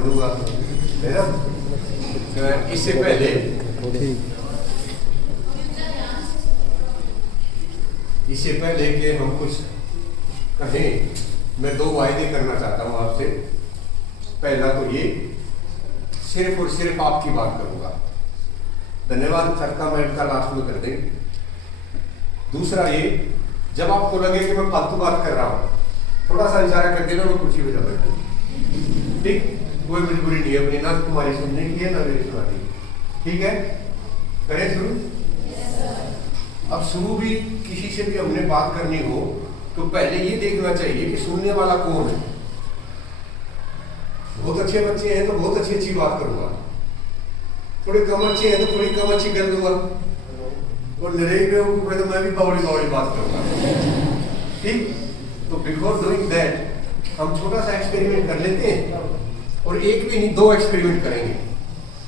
छोड़ दूंगा, है ना। इससे पहले कि हम कुछ कहें, मैं 2 वायदे करना चाहता हूँ आपसे। पहला तो ये, सिर्फ और सिर्फ आपकी बात करूंगा। धन्यवाद सर का मैं इनका लास्ट में कर दें। दूसरा ये, जब आपको लगे कि मैं फालतू बात कर रहा हूँ, थोड़ा सा इशारा कर देना, मैं कुर्सी पे जा बैठूं, ठीक। कोई मजबूरी नहीं है अपनी, ना तुम्हारी सुनने की है ना मेरी सुनाने की, ठीक है। करें शुरू। अब शुरू भी किसी से भी हमने बात करनी हो तो पहले ये देखना चाहिए कि सुनने वाला कौन है। बहुत अच्छे बच्चे हैं तो बहुत अच्छी अच्छी बात करूंगा, थोड़े कम अच्छे हैं तो थोड़ी कम अच्छी कर दूंगा, और नरेश बेवकूफ है तो मैं भी बावड़ी बावड़ी बात करूंगा, ठीक। तो बिफोर डूइंग दैट हम छोटा सा एक्सपेरिमेंट कर लेते हैं, और एक भी नहीं 2 एक्सपेरिमेंट करेंगे।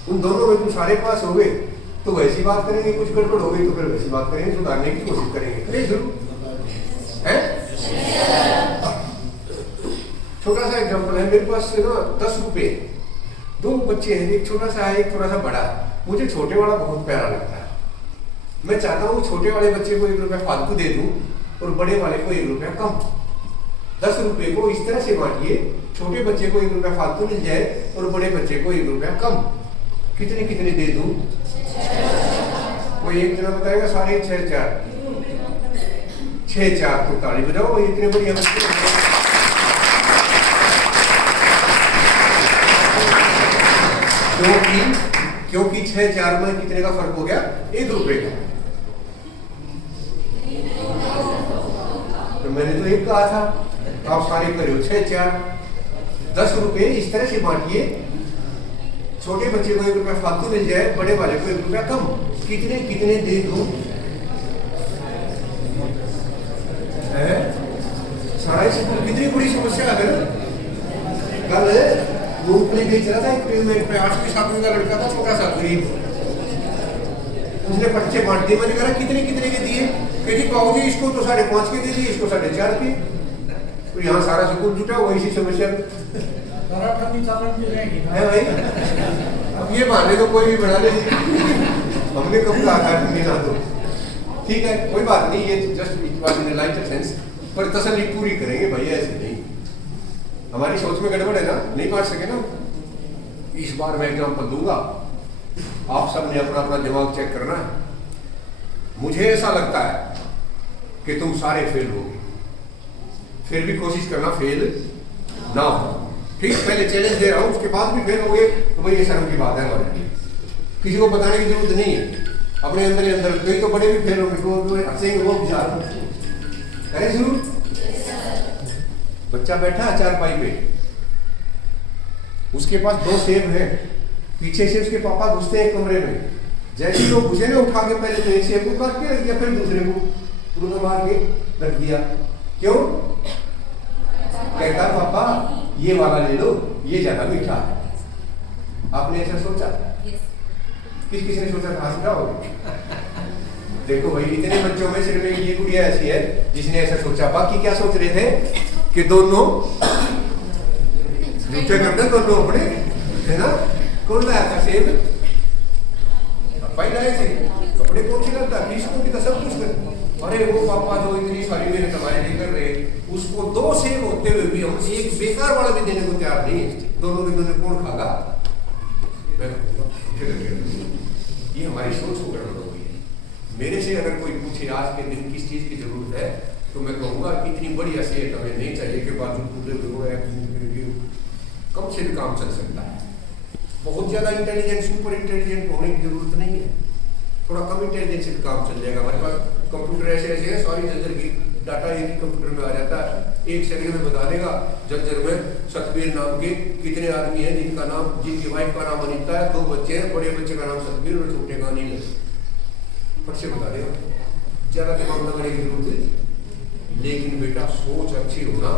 उन दोनों में तुम सारे पास हो गए तो वैसी बात करेंगे, कुछ गड़बड़ हो गई तो फिर वैसी बात करेंगे, सुधारने की कोशिश करेंगे। करिए जरूर, है। छोटा सा एग्जांपल है, मेरे पास ना 10 रुपए, 2 बच्चे हैं, एक छोटा सा है एक थोड़ा सा बड़ा। मुझे छोटे वाला बहुत प्यारा लगता है। मैं चाहता हूँ छोटे वाले बच्चे को 1 रुपया फालतू दे दूं और बड़े वाले को 1 रुपया कम। 10 रुपए को इस तरह से बांटिए, छोटे बच्चे को 1 रुपया फालतू मिल जाए और बड़े बच्चे को 1 रुपया कम। कितने कितने दे दूं? कोई एक जना बताएगा? सारे 6-4 6-4 तो ताली बजाओ, इतने बढ़िया बच्चे। क्योंकि 6-4 में कितने का फर्क हो गया? 1 रुपए का। तो मैंने तो 1 कहा था, आप सारे करो 6-4। 10 रुपए इस तरह से बांटिए, छोटे बच्चे को 1 रुपया फालतू मिल जाए, बड़े वाले को 1 रुपया कम। कितने कितने दे दूं? सारा स्कूल कितनी बड़ी समस्या है। कल मूंगफली बेच रहा था एक 8वीं-7वीं का लड़का था, छोटा सा गरीब, उसने बच्चे बांट दिए। मैंने कहा कितने कितने के दिए? कहती बाबू जी इसको तो 5.5 के दे दिए, इसको 4.5 के। तो यहाँ सारा स्कूल जुटा हुआ इसी समस्या है भाई। अब ये माने तो कोई भी बना ले, हमने कब कहा था ठंडी ना दो, ठीक है कोई बात नहीं, ये just it was in lighter sense. पर तसल्ली पूरी करेंगे भाई, ऐसे नहीं। हमारी सोच में गड़बड़ है ना, नहीं बांट सके ना। इस बार मैं एग्जाम्पल दूंगा, आप सब ने अपना अपना दिमाग चेक करना है। मुझे ऐसा लगता है कि तुम सारे फेल होगे, फिर भी कोशिश करना फेल ना हो, ठीक। पहले चैलेंज दे रहा हूं, उसके बाद भी फेल हो गए तो भाई ये शर्म की बात है हमारे लिए, किसी को बताने की जरूरत नहीं है। अपने अंदर ही अंदर कई तो बड़े भी फेल होंगे, हंसेंगे वो विचार करें शुरू। बच्चा बैठा है चारपाई पे, उसके पास 2 सेब है, पीछे से उसके पापा घुसते हैं कमरे में। जैसे लोग घुसे ना, उठा के पहले तो एक सेब को काट के रख दिया, फिर दूसरे को पूरा मार के रख दिया। क्यों? कहता पापा ये वाला ले लो, ये ज्यादा मीठा है। आपने ऐसा सोचा? किस ने सोचा था? हंस रहा होगा। देखो भाई, इतने बच्चों में सिर्फ एक ये गुड़िया ऐसी है जिसने ऐसा सोचा। बाकी क्या सोच रहे थे कि दोनों नीचे करते, दोनों अपने, है ना। कौन लाया था सेब? पापा ही लाए थे। कपड़े कौन सिलाता? किसको भी तो सब कुछ कर। अरे वो पापा जो इतनी सारी मेहनत हमारे लिए कर रहे, उसको 2 सेब होते हुए भी हम एक बेकार वाला भी देने को तैयार नहीं है। दोनों के दोनों कौन खागा? ये हमारी सोच को गड़बड़ हो गई है। मेरे से अगर कोई पूछे आज के दिन किस चीज की जरूरत है, तो मैं कहूँगा इतनी बढ़िया सेहत हमें नहीं चाहिए कि बाजू कम से भी काम चल सकता है। बहुत ज्यादा इंटेलिजेंट, सुपर इंटेलिजेंट होने की जरूरत नहीं है, थोड़ा कम इंटेलिजेंस से काम चल जाएगा। हमारे पास कंप्यूटर ऐसे ऐसे है, सारी जर्जर की डाटा एक ही कंप्यूटर में आ जाता है, 1 सेकंड में बता देगा। जर्जर में सतबीर नाम के कितने आदमी हैं जिनका नाम, जिनकी वाइफ का नाम अनिता है, 2 बच्चे हैं, बड़े बच्चे का नाम सतबीर और छोटे का अनिल, फट से बता देगा, ज्यादा दिमाग लगाने की जरूरत है। लेकिन बेटा सोच अच्छी होना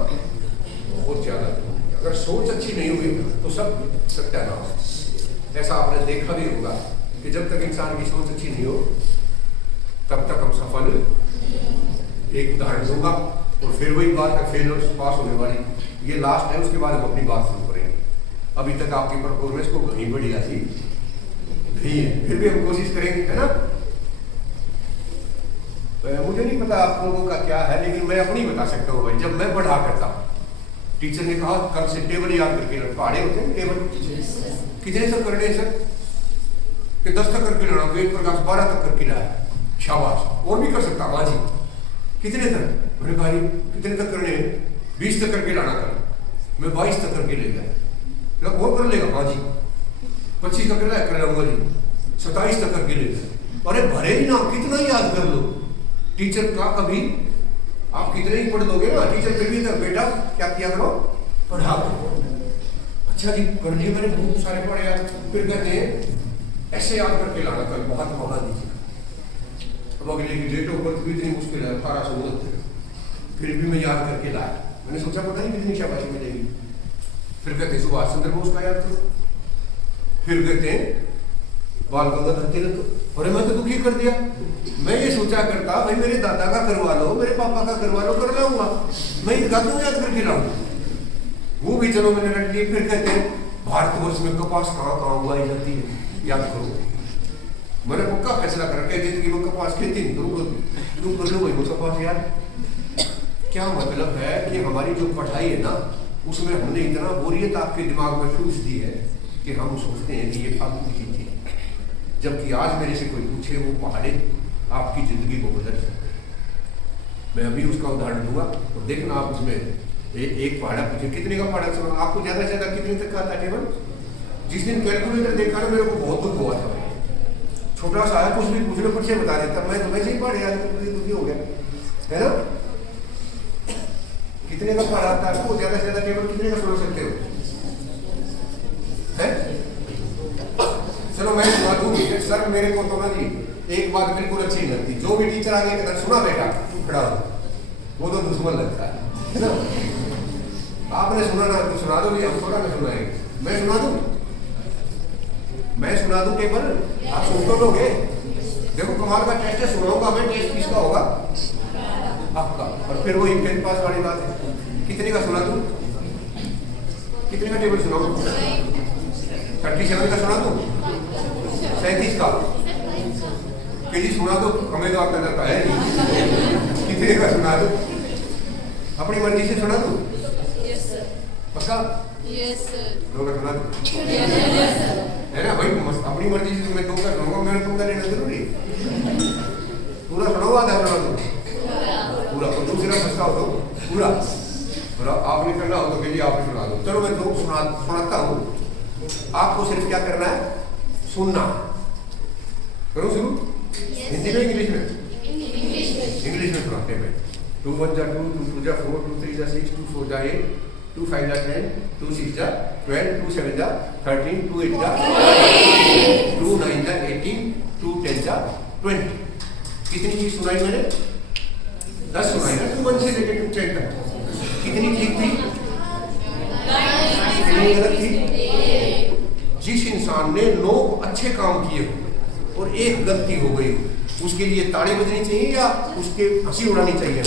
बहुत ज्यादा जरूरी है। अगर सोच अच्छी नहीं हुई तो सब सत्यानाश। ऐसा आपने देखा भी होगा कि जब तक इंसान की सोच अच्छी नहीं हो तब तक हम सफल। एक उदाहरण दूंगा और फिर वही बात है फेल और पास होने वाली, ये लास्ट है, उसके बाद हम अपनी बात शुरू करेंगे। अभी तक आपकी परफॉर्मेंस को घनी बढ़िया थी नहीं है, फिर भी हम कोशिश करेंगे, है ना। मुझे नहीं पता आप लोगों का क्या है, लेकिन मैं अपनी बता सकता हूँ भाई। जब मैं पढ़ा करता, टीचर ने कहा कल से टेबल याद करके पहाड़े होते हैं टेबल, कितने तक करने सर कि 10 तक करके लाना, वेद प्रकाश 12 तक करके लाया, शाबाश, और भी कर सकता। हाँ जी, कितने तक? मैंने कहा कितने तक करने हैं? 20 तक करके लाना कल। मैं 22 तक करके ले गया, और कर लेगा। हाँ जी, 25 तक कर लाऊंगा जी, 27 तक करके ले गया। अरे भरे ही ना, कितना याद कर लो। टीचर का कभी आप कितने ही पढ़ दोगे ना, टीचर फिर भी कर बेटा क्या किया करो, पढ़ा करो। अच्छा जी, पढ़ लिए मैंने, बहुत सारे पढ़े यार। फिर कहते हैं ऐसे याद करके लाना कल महात्मा गांधी जी। अब अगले की डेट ऑफ बर्थ भी इतनी मुश्किल है, 1869, फिर भी मैं याद करके लाया। मैंने सोचा पता नहीं कितनी शाबाशी मिलेगी। फिर कहते सुभाष चंद्र बोस का याद करो। फिर कहते हैं बाल गंगाधर तिलक। अरे मैं तो दुखी कर दिया। मैं ये सोचा करता भाई मेरे दादा का करवा लो, मेरे पापा का करवा लो, कर लाऊंगा, मैं इनका क्यों याद करके लाऊं? वो भी चलो मैंने रख लिए। फिर कहते हैं भारतवर्ष में कपास कहाँ कहाँ उगाई जाती है, याद करो। मैंने पक्का फैसला करके जिंदगी में कपास खेती नहीं करूँगा, तुम कर लो वही कपास याद। क्या मतलब है कि हमारी जो पढ़ाई है ना, उसमें हमने इतना बोरियत आपके दिमाग में ठूस दी है कि हम सोचते हैं कि ये फालतू की चीज है। जबकि आज मेरे से कोई पूछे, वो पहाड़े आपकी जिंदगी को बदल सकते हैं। मैं अभी उसका उदाहरण दूंगा और देखना आप उसमें एक पहाड़ा पूछे कितने का पहाड़ा सुना, आपको ज्यादा से ज्यादा कितने तक का आता टेबल? जिस दिन कैलकुलेटर देखा ना, मेरे को बहुत दुख हुआ था। छोटा सा है, कुछ भी पूछने पर से बता देता, मैं तो वैसे ही पढ़े यार, दुखी हो गया, है ना। कितने का पहाड़ा आता है आपको? ज्यादा से ज्यादा टेबल कितने का सुना सकते हो? है? चलो मैं सुना दूंगी। सर मेरे को तो ना जी एक बात बिल्कुल अच्छी नहीं लगती, जो भी टीचर आगे कहता सुना बेटा तू खड़ा हो, वो तो दुश्मन लगता है ना। आपने सुना ना तो सुना दो, हम थोड़ा ना सुनाएंगे। मैं सुना दूं, मैं सुना दूं केवल, आप सुन तो लोगे। देखो कमाल का टेस्ट है, सुनाऊंगा मैं, टेस्ट किसका होगा? आपका। और फिर वही 10 पास वाली बात है, कितने का सुना दूं? कितने का टेबल सुनाऊं? 37 का सुना दूं? 37 का के जी सुना दो, हमें तो आपका दरकार है नहीं। कितने का सुना दो? अपनी मर्जी से सुना दो? पक्का? दो का सुना दो, है ना भाई। अपनी मर्जी से मैं 2 का सुनाऊंगा, मैंने 2 का लेना जरूरी। पूरा सुनाओ, आधा सुना दो? पूरा। और दूसरा फंसता हो तो पूरा, और आपने करना हो तो के लिए आपने सुना दो। चलो मैं 2 सुनाता हूँ, आपको सिर्फ क्या करना है? सुनना। करो शुरू। हिंदी में इंग्लिश में? इंग्लिश में सुनाते हैं। 2 1 जा 2, 2 2 जा 4, 2 3 जा 6, 2 4 जा 8, 2 5 जा 10, 2 6 जा 12, 2 7 जा 13, 2 8 जा 2 9 जा 18, 2 10 जा 20। कितनी चीज सुनाई मैंने? 10 सुनाई ना, 2 1 से लेकर 2 10 तक। कितनी ठीक थी? कितनी गलत थी? जिस इंसान ने 9 अच्छे काम किए हो और 1 गलती हो गई, उसके लिए ताड़ी बजनी चाहिए या उसके हंसी उड़ानी चाहिए?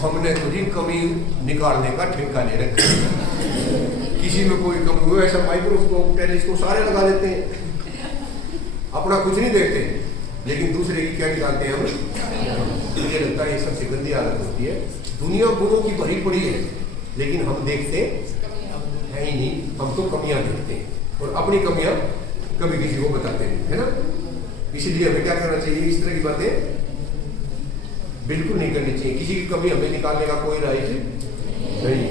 हमने तो ही कमी निकालने का ठेका ले रखा है। किसी में कोई कमी हुई, ऐसा माइक्रोस्कोप टेलीस्कोप सारे लगा लेते हैं, अपना कुछ नहीं देखते, लेकिन दूसरे की क्या निकालते हैं हम। मुझे लगता है ये सबसे गंदी आदत होती है। दुनिया गुणों की भरी पड़ी है, लेकिन हम देखते है ही नहीं, हम तो कमियां देखते हैं और अपनी कमियां कभी किसी को बताते नहीं, है ना। इसीलिए हमें क्या करना चाहिए? इस तरह की बातें बिल्कुल नहीं करनी चाहिए। किसी की कमी हमें निकालने का कोई राय नहीं।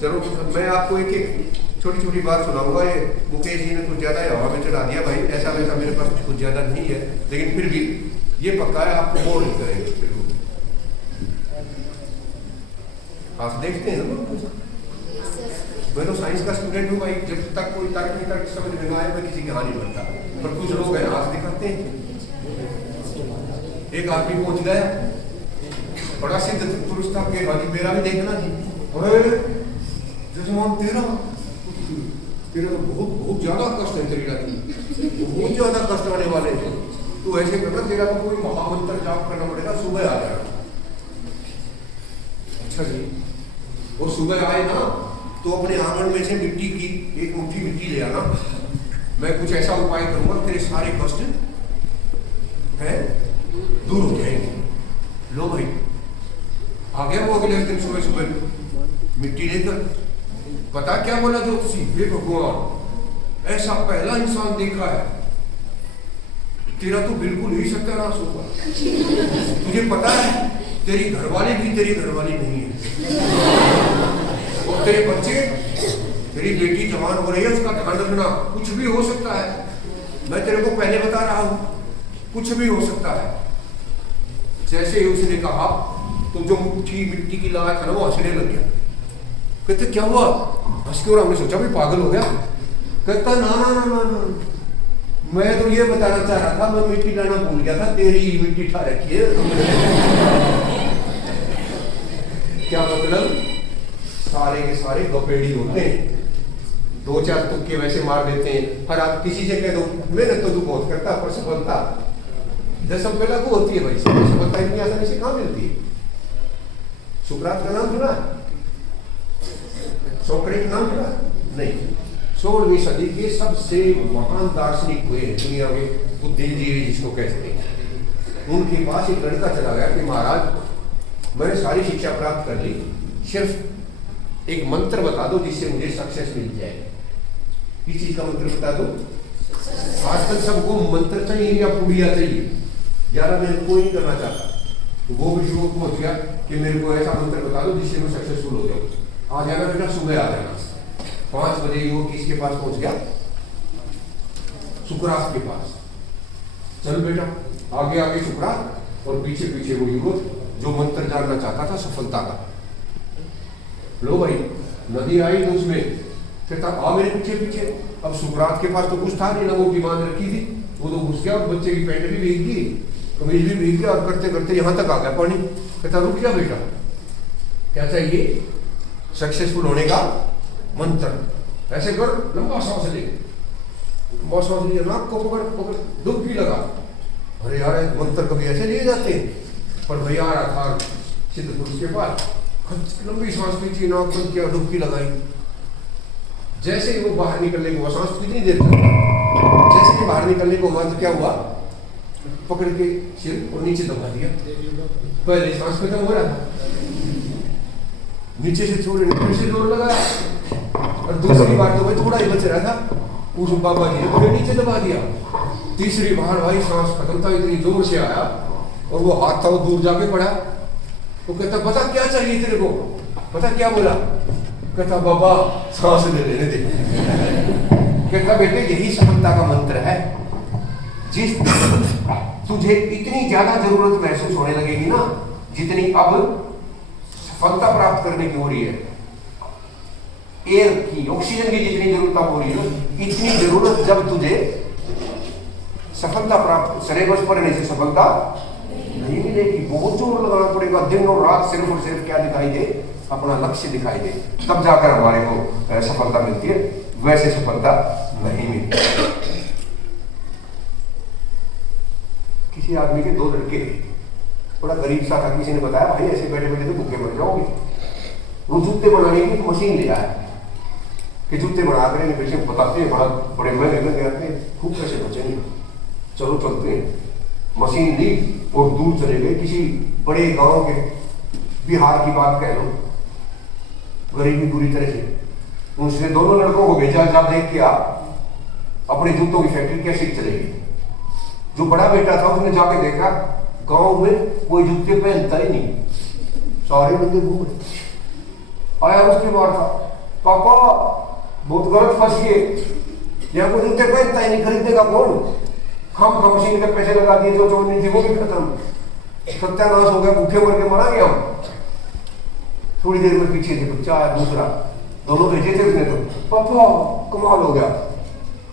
चलो मैं आपको एक छोटी छोटी बात सुनाऊंगा। ये मुकेश जी ने कुछ ज्यादा हवा में चढ़ा दिया भाई, ऐसा वैसा मेरे पास कुछ ज्यादा नहीं है, लेकिन फिर भी ये पक्का है आपको बोर नहीं करेंगे। आप देखते हैं ना, मैं तो साइंस का स्टूडेंट हूँ भाई, जब तक कोई तर्क वितर्क समझ में ना आए मैं किसी की हानि बनता। पर कुछ लोग हैं हाथ दिखाते हैं। एक आदमी पहुंच गया, बड़ा सिद्ध पुरुष था कि भाजी मेरा भी देखना जी, जजमान तेरा तो बहुत बहुत ज्यादा कष्ट है, तेरी बहुत ज्यादा कष्ट आने वाले हैं। तू ऐसे करना, तेरा तो कोई महामंत्र जाप करना पड़ेगा, सुबह आ जाना। अच्छा जी, वो सुबह आए ना तो अपने आंगन में से मिट्टी की एक मुट्ठी मिट्टी ले आना, मैं कुछ ऐसा उपाय करूंगा तेरे सारे कष्ट हैं दूर हो जाएंगे। लो भाई, आ गया वो अगले दिन सुबह सुबह मिट्टी लेकर। पता क्या बोला ज्योतिषी, हे भगवान, ऐसा पहला इंसान देखा है, तेरा तो बिल्कुल ही सत्यानाश होगा। तुझे पता है तेरी घरवाली भी तेरी घरवाली नहीं है, और तेरे बच्चे, तेरी बेटी जवान हो रही है, उसका ध्यान रखना, कुछ भी हो सकता है। मैं तेरे को पहले बता रहा हूं, कुछ भी हो सकता है। जैसे ही उसने कहा तो जो मुट्ठी मिट्टी की लाया था ना, वो हंसने लग गया। कहते क्या हुआ, हंस के, और हमने सोचा भी पागल हो गया। कहता ना ना ना ना ना, मैं तो ये बताना चाह रहा था, मैं मिट्टी लाना भूल गया था, तेरी ही मिट्टी ठा रखी है। क्या मतलब, सारे के सारे गपेड़ी होते हैं, दो चार तुक्के वैसे मार देते हैं। हर आप किसी से कह दो मेहनत तो तू बहुत करता, पर सफलता 10 रुपये लागू होती है भाई, सफलता इतनी आसानी से कहाँ मिलती है। सुकरात का नाम सुना, सोक्रेट नाम सुना नहीं। 16वीं सदी के सबसे महान दार्शनिक हुए दुनिया में, बुद्धिजीवी जिसको कहते हैं, उनके पास एक लड़का चला गया कि महाराज मैंने सारी शिक्षा प्राप्त कर ली, सिर्फ एक मंत्र बता दो जिससे मुझे सक्सेस मिल जाए। किस चीज का मंत्र बता दो? आजकल सबको मंत्र चाहिए या पुड़िया चाहिए, ज्यादा मैं कोई नहीं करना चाहता। तो वो भी शुरू पहुंच गया कि मेरे को ऐसा मंत्र बता दो जिससे मैं सक्सेसफुल हो जाऊँ। आ जाना बेटा, सुबह आ जाना। 5 बजे वो किसके पास पहुंच गया? सुकरात के पास। चल बेटा, आगे आगे सुकरात और पीछे पीछे वो युवक जो मंत्र जानना चाहता था सफलता का। लो भाई, नदी आई तो उसमें कहता आ मेरे पीछे पीछे। अब सुकरात के पास तो कुछ था नहीं ना, वो डिमांड रखी थी, वो तो घुस गया और बच्चे की पैंट भी भीग गई, कमीज भी भीग गया, और करते करते यहाँ तक आ गया पानी। कहता रुक जा बेटा, क्या चाहिए? सक्सेसफुल होने का मंत्र। ऐसे कर, लंबा सांस ले, लंबा सांस लिया, नाक को पकड़ पकड़, डुबकी लगा। अरे यार मंत्र कभी ऐसे लिए जाते हैं, पर भैया आ रहा था सिद्ध पुरुष के पास, लंबी सांस खींची, नाक बंद किया, डुबकी लगाई। जैसे ही वो बाहर निकलने को, सांस कितनी देर तक, जैसे ही बाहर निकलने को हुआ तो क्या हुआ, पकड़ के सिर और नीचे दबा दिया। पहले सांस खत्म हो रहा था, नीचे से छोड़े, फिर से जोर लगाया, और दूसरी बार तो भाई थोड़ा ही बच रहा था, उस बाबा जी ने तो नीचे दबा दिया। तीसरी बार भाई सांस खत्म था, इतनी जोर से आया और वो हाथ था वो दूर जाके पड़ा। वो कहता पता क्या चाहिए तेरे को? पता क्या बोला? कहता बाबा सांस लेने दे। कहता बेटे यही सफलता का मंत्र है। जिस तुझे इतनी ज्यादा जरूरत महसूस होने लगेगी ना, जितनी अब सफलता प्राप्त करने की हो रही है, एयर की, ऑक्सीजन की जितनी जरूरत हो रही है, इतनी जरूरत जब तुझे सफलता प्राप्त, सिलेबस पढ़ने से सफलता नहीं मिलेगी। बहुत जोर लगाना पड़ेगा, दिन और रात सिर्फ और सिर्फ क्या दिखाई दे? अपना लक्ष्य दिखाई दे, तब जाकर हमारे को सफलता मिलती है, वैसे सफलता नहीं मिलती। किसी आदमी के 2 लड़के थे, थोड़ा गरीब सा था, किसी ने बताया भाई ऐसे बैठे बैठे तो भूखे मर जाओगे। वो जूते बनाने की एक मशीन ले आया कि जूते बना कर पैसे बताते हैं, बड़ा बड़े महंगे महंगे आते हैं, खूब पैसे बचेंगे, चलो चलते हैं। मशीन ली और दूर चले गए, किसी बड़े गांव के, बिहार की बात कह लो, गरीबी पूरी तरह से। उसने दोनों लड़कों को भेजा, जा देख के आप अपने जूतों की फैक्ट्री कैसे चलेगी। जो बड़ा बेटा था उसने जाके देखा, गांव में कोई जूते पहनता ही नहीं, सारे बंदे घूम रहे। आया उसके बाद था, पापा बहुत गलत फंस गए, यहाँ कोई जूते पहनता ही नहीं, खरीदेगा कौन? हम मशीन के पैसे लगा दिए, जो नहीं थी वो भी खत्म, सत्यानाश हो गया, भूखे मर के मरा गया हम। थोड़ी देर में पीछे से बच्चा आया दूसरा, दोनों भेजे थे उसने, तो पापा कमाल हो गया,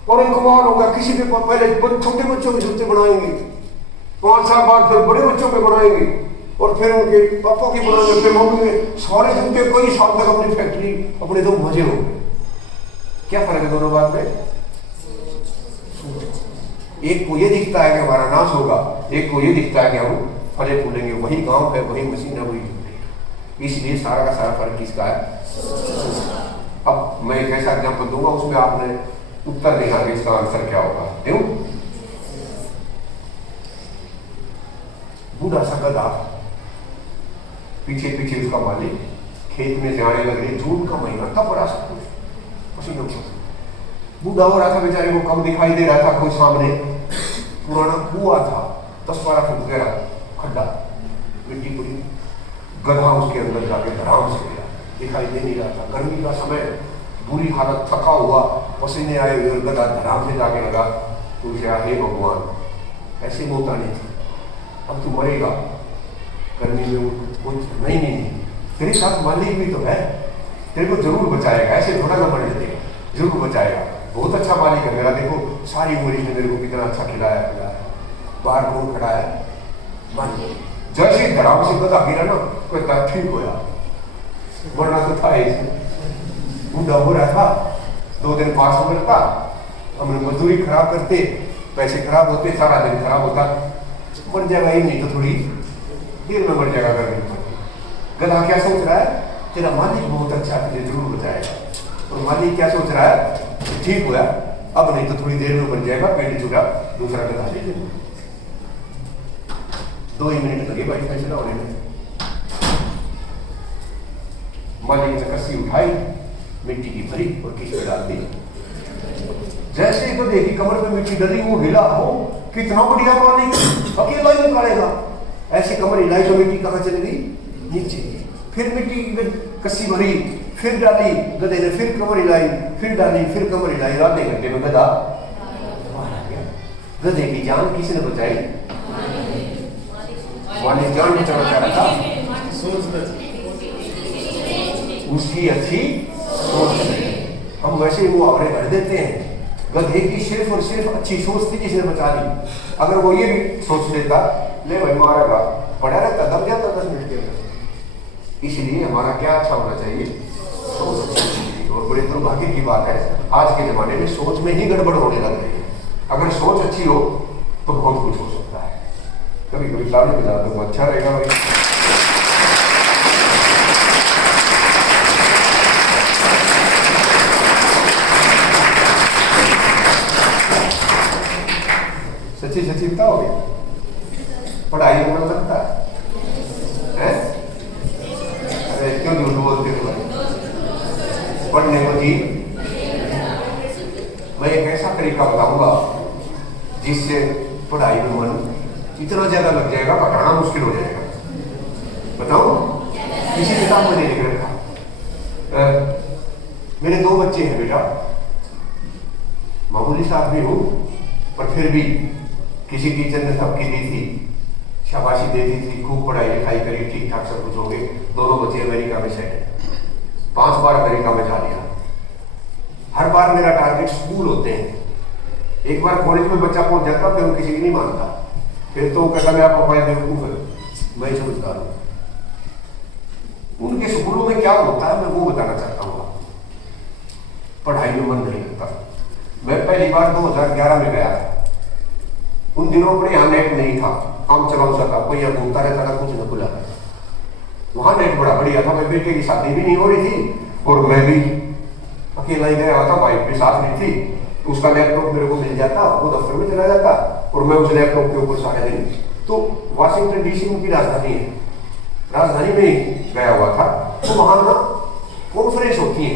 और कमाल हो गया, किसी के पहले छोटे बच्चों के जूते बनाएंगे, 5 साल बाद फिर बड़े बच्चों के बनाएंगे, और फिर उनके पापा की बनाएंगे, फिर मम्मी के, सारे जूते कई साल तक अपनी फैक्ट्री, अपने तो मजे हो गए। क्या फर्क है दोनों बात में? एक को ये दिखता है कि हमारा नाश होगा, एक को ये दिखता है कि हम फले फूलेंगे। वही गांव है, वही मशीन है, वही झूठे। इसलिए सारा का सारा फर्क किसका है? अब मैं एक ऐसा एग्जाम्पल दूंगा, उसमें आपने उत्तर देना कि इसका आंसर क्या होगा। क्यों? बूढ़ा सा गधा, पीछे पीछे उसका मालिक, खेत में से आने लग रही, जून का महीना था, बड़ा सब कुछ पसीनों से बूढ़ा हो रहा था, बेचारे को कम दिखाई दे रहा था। कोई सामने पुराना कुआं था, 10-12 फुट गहरा खड्डा, मिट्टी पूरी, गधा उसके अंदर जाके आराम से गया, दिखाई दे नहीं रहा था। गर्मी का समय, बुरी हालत, थका हुआ, पसीने आए हुए, और गधा आराम से जाके लगा तो उसे, हे भगवान ऐसे मौका नहीं थी, अब तू मरेगा गर्मी में। कुछ नहीं, तेरे साथ मालिक भी तो है, तेरे को जरूर बचाएगा, ऐसे थोड़ा ना मरने देगा, जरूर बचाएगा। बहुत अच्छा मालिक है मेरा, देखो सारी उम्र ने मेरे को कितना अच्छा खिलाया, बाहर कौन खड़ा है मालिक। जैसे धराम से गधा गिरा ना, कोई ठीक होया, मरना तो था ही, बूढ़ा हो रहा था, 2 दिन पास में रहता, हमने मजदूरी खराब करते, पैसे खराब होते, सारा दिन खराब होता, मर जाएगा ही नहीं तो थोड़ी देर में मर जाएगा गर्मी में। गधा क्या सोच रहा है? तेरा मालिक बहुत अच्छा है, तुझे जरूर बचाएगा। और मालिक क्या सोच रहा है? ठीक हुआ, अब नहीं तो थोड़ी देर में मर जाएगा, पेट चुरा दूसरा गधा ले लेगा। 2 ही मिनट लगे भाई फैसला होने में। मालिक ने कस्सी उठाई, मिट्टी की भरी और किसी डाल दी। जैसे ही गधे की कमर पे मिट्टी डली, वो हिला, हो कितना बढ़िया मालिक, अकेला ही निकालेगा। ऐसी कमर हिलाई तो मिट्टी कहाँ चली गई? नीचे। फिर मिट्टी की कस्सी भरी, फिर डाली, गधे ने फिर कमर हिलाई, फिर डाली, फिर कमर हिलाई। आधे घंटे में गधा मारा गया। गधे की जान किसने बचाई? मालिक जान बचाना चाह रहा था, उसकी अच्छी सोच। हम वैसे मुहावरे भर देते हैं, गधे की सिर्फ और सिर्फ अच्छी सोच थी जिसने बचा ली। अगर वो ये भी सोच लेता, ले भाई मारेगा, पड़ा रहता, दब जाता 10 मिनट के अंदर। इसलिए हमारा क्या अच्छा होना चाहिए? सोच। और बड़े दुर्भाग्य की बात है, आज के जमाने में सोच में ही गड़बड़ होने लग गई है। अगर सोच अच्छी हो तो बहुत कुछ हो सकता है। कभी कभी ताली बजा दो, अच्छा रहेगा भाई। सच्ची सच्ची बताओगे? पढ़ाई में मन लगता है? अरे क्यों झूठ बोलते हो भाई? पढ़ने को जी, मैं एक ऐसा तरीका बताऊंगा जिससे पढ़ाई में मन इतना ज्यादा लग जाएगा, पढ़ाना मुश्किल हो जाएगा। बताओ, किसी किताब में नहीं लिख रखा। मेरे 2 बच्चे हैं बेटा, मामूली सा आदमी हूं, पर फिर भी किसी टीचर ने सबकी दी थी, शाबाशी देती थी, खूब पढ़ाई लिखाई करी, ठीक ठाक सब कुछ हो गए। दोनों बच्चे अमेरिका में सेट है, 5 बार अमेरिका में जा लिया। हर बार मेरा टारगेट स्कूल होते हैं। एक बार कॉलेज में बच्चा पहुंच जाता, फिर वो किसी की नहीं मानता, फिर तो कहता मेरा पापा बेवकूफ है, मैं समझदार हूं। उनके स्कूलों में क्या होता है मैं वो बताना चाहता हूँ। पढ़ाई में मन नहीं लगता। मैं पहली बार 2011 में गया था। उन दिनों पर यहाँ नेट नहीं था, काम चलाऊ सा था, कोई यहाँ घूमता रहता था, कुछ न खुला। वहां नेट बड़ा बढ़िया था। मैं बेटे की शादी भी नहीं हो रही थी और मैं भी अकेला ही गया था, वाइफ भी साथ नहीं थी। उसका लैपटॉप मेरे को मिल जाता, वो दफ्तर में चला जाता और मैं उस लैपटॉप के ऊपर सारे दिन। तो वाशिंगटन डीसी उनकी राजधानी है, राजधानी में गया हुआ था। तो वहां ना कॉन्फ्रेंस होती है,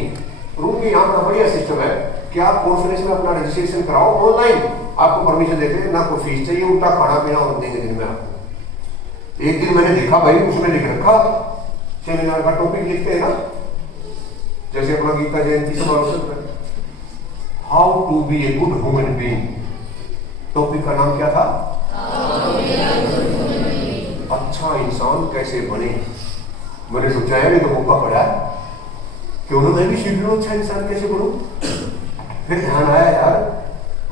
रूम के यहाँ का बढ़िया सिस्टम है कि आप कॉन्फ्रेंस में अपना रजिस्ट्रेशन कराओ ऑनलाइन, आपको परमिशन देते हैं, ना कोई फीस चाहिए, उल्टा खाना पीना और देंगे दिन में आपको। एक दिन मैंने देखा भाई, उसमें लिख रखा, सेमिनार का टॉपिक लिखते हैं ना, जैसे अपना गीता जयंती समारोह, how to be a good human being. Topic का नाम क्या था? अच्छा इंसान कैसे बने। मैंने सोचा है नहीं तो मौका पड़ा क्यों ना मैं भी सीख लूं अच्छा इंसान कैसे बनूं। फिर ध्यान आया यार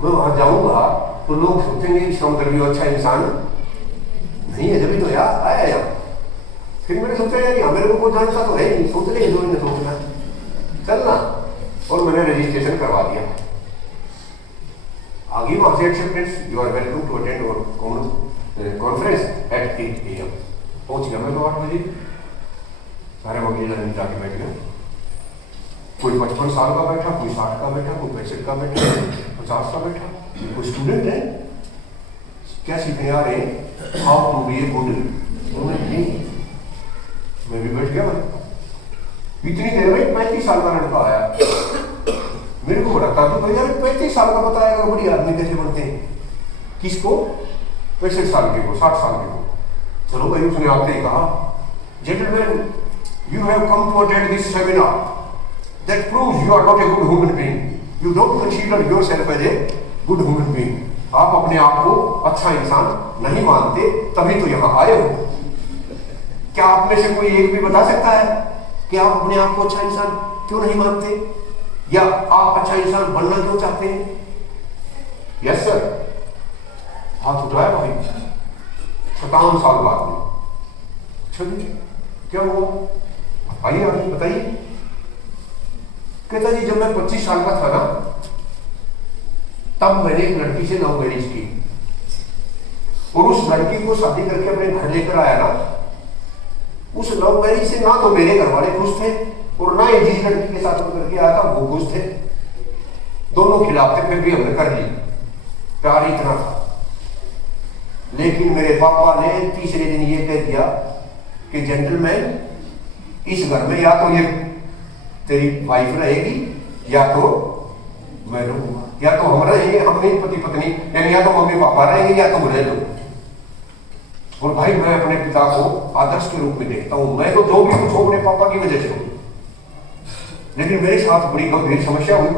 मैं वहां जाऊंगा तो लोग सोचेंगे इसका मतलब ये अच्छा इंसान नहीं है, जब तो यार आया यार। फिर मैंने सोचा यार यहाँ मेरे को कोई जानता तो है नहीं, सोच ले जो इन्हें सोचना चलना, और मैंने रजिस्ट्रेशन करवा दिया। आगे वहां से acceptance, you are welcome to attend our conference at 8 AM। पहुंच गया मैं तो 8 बजे, सारे वकील जाके बैठ गए। कोई 55 साल का बैठा, कोई 60 का बैठा, कोई 65 का बैठा, 50 का बैठा। कोई स्टूडेंट है, क्या सीखने आ रहे हैं, how to be a good. मैं भी बैठ गया। इतनी देर में 35 साल का लड़का आया, मेरे को बड़ा था तो यार 35 साल का बताया बड़ी आदमी कैसे बनते हैं। किसको? 65 साल के को, 60 साल के को। चलो भाई, उसने आते ही कहा, gentleman, you have come to attend this seminar that proves you are not a good human being. You don't consider yourself as a good human being. आप अपने आप को अच्छा इंसान नहीं मानते, तभी तो यहाँ आए हो। क्या आप में से कोई एक भी बता सकता है कि आप अपने आप को अच्छा इंसान क्यों नहीं मानते, या आप अच्छा इंसान बनना क्यों चाहते हैं? यस सर, हाथ उठाया भाई 57 साल बाद में। अच्छा क्या हुआ, आइए आगे बताइए। कहता जी, जब मैं 25 साल का था ना, तब मैंने एक लड़की से लव मैरिज की, और उस लड़की को शादी करके अपने घर लेकर आया ना, उस लव मैरिज से ना तो मेरे घर वाले खुश थे, और ना ही जिस लड़की के साथ करके आया था वो खुश थे। दोनों खिलाफ थे, फिर भी हमने कर ली। प्यार इतना था। लेकिन मेरे पापा ने तीसरे दिन ये कह दिया कि जेंटलमैन, इस घर में या तो ये तेरी वाइफ रहेगी, या तो मैं रहूंगा, या तो हम रहेंगे, हम नहीं पति पत्नी, यानी या तो मम्मी पापा रहेंगे या तुम रह लो। और भाई, मैं अपने पिता को आदर्श के रूप में देखता हूं। मैं तो जो भी कुछ अपने पापा की वजह से हूं, लेकिन मेरे साथ बड़ी गंभीर समस्या हुई।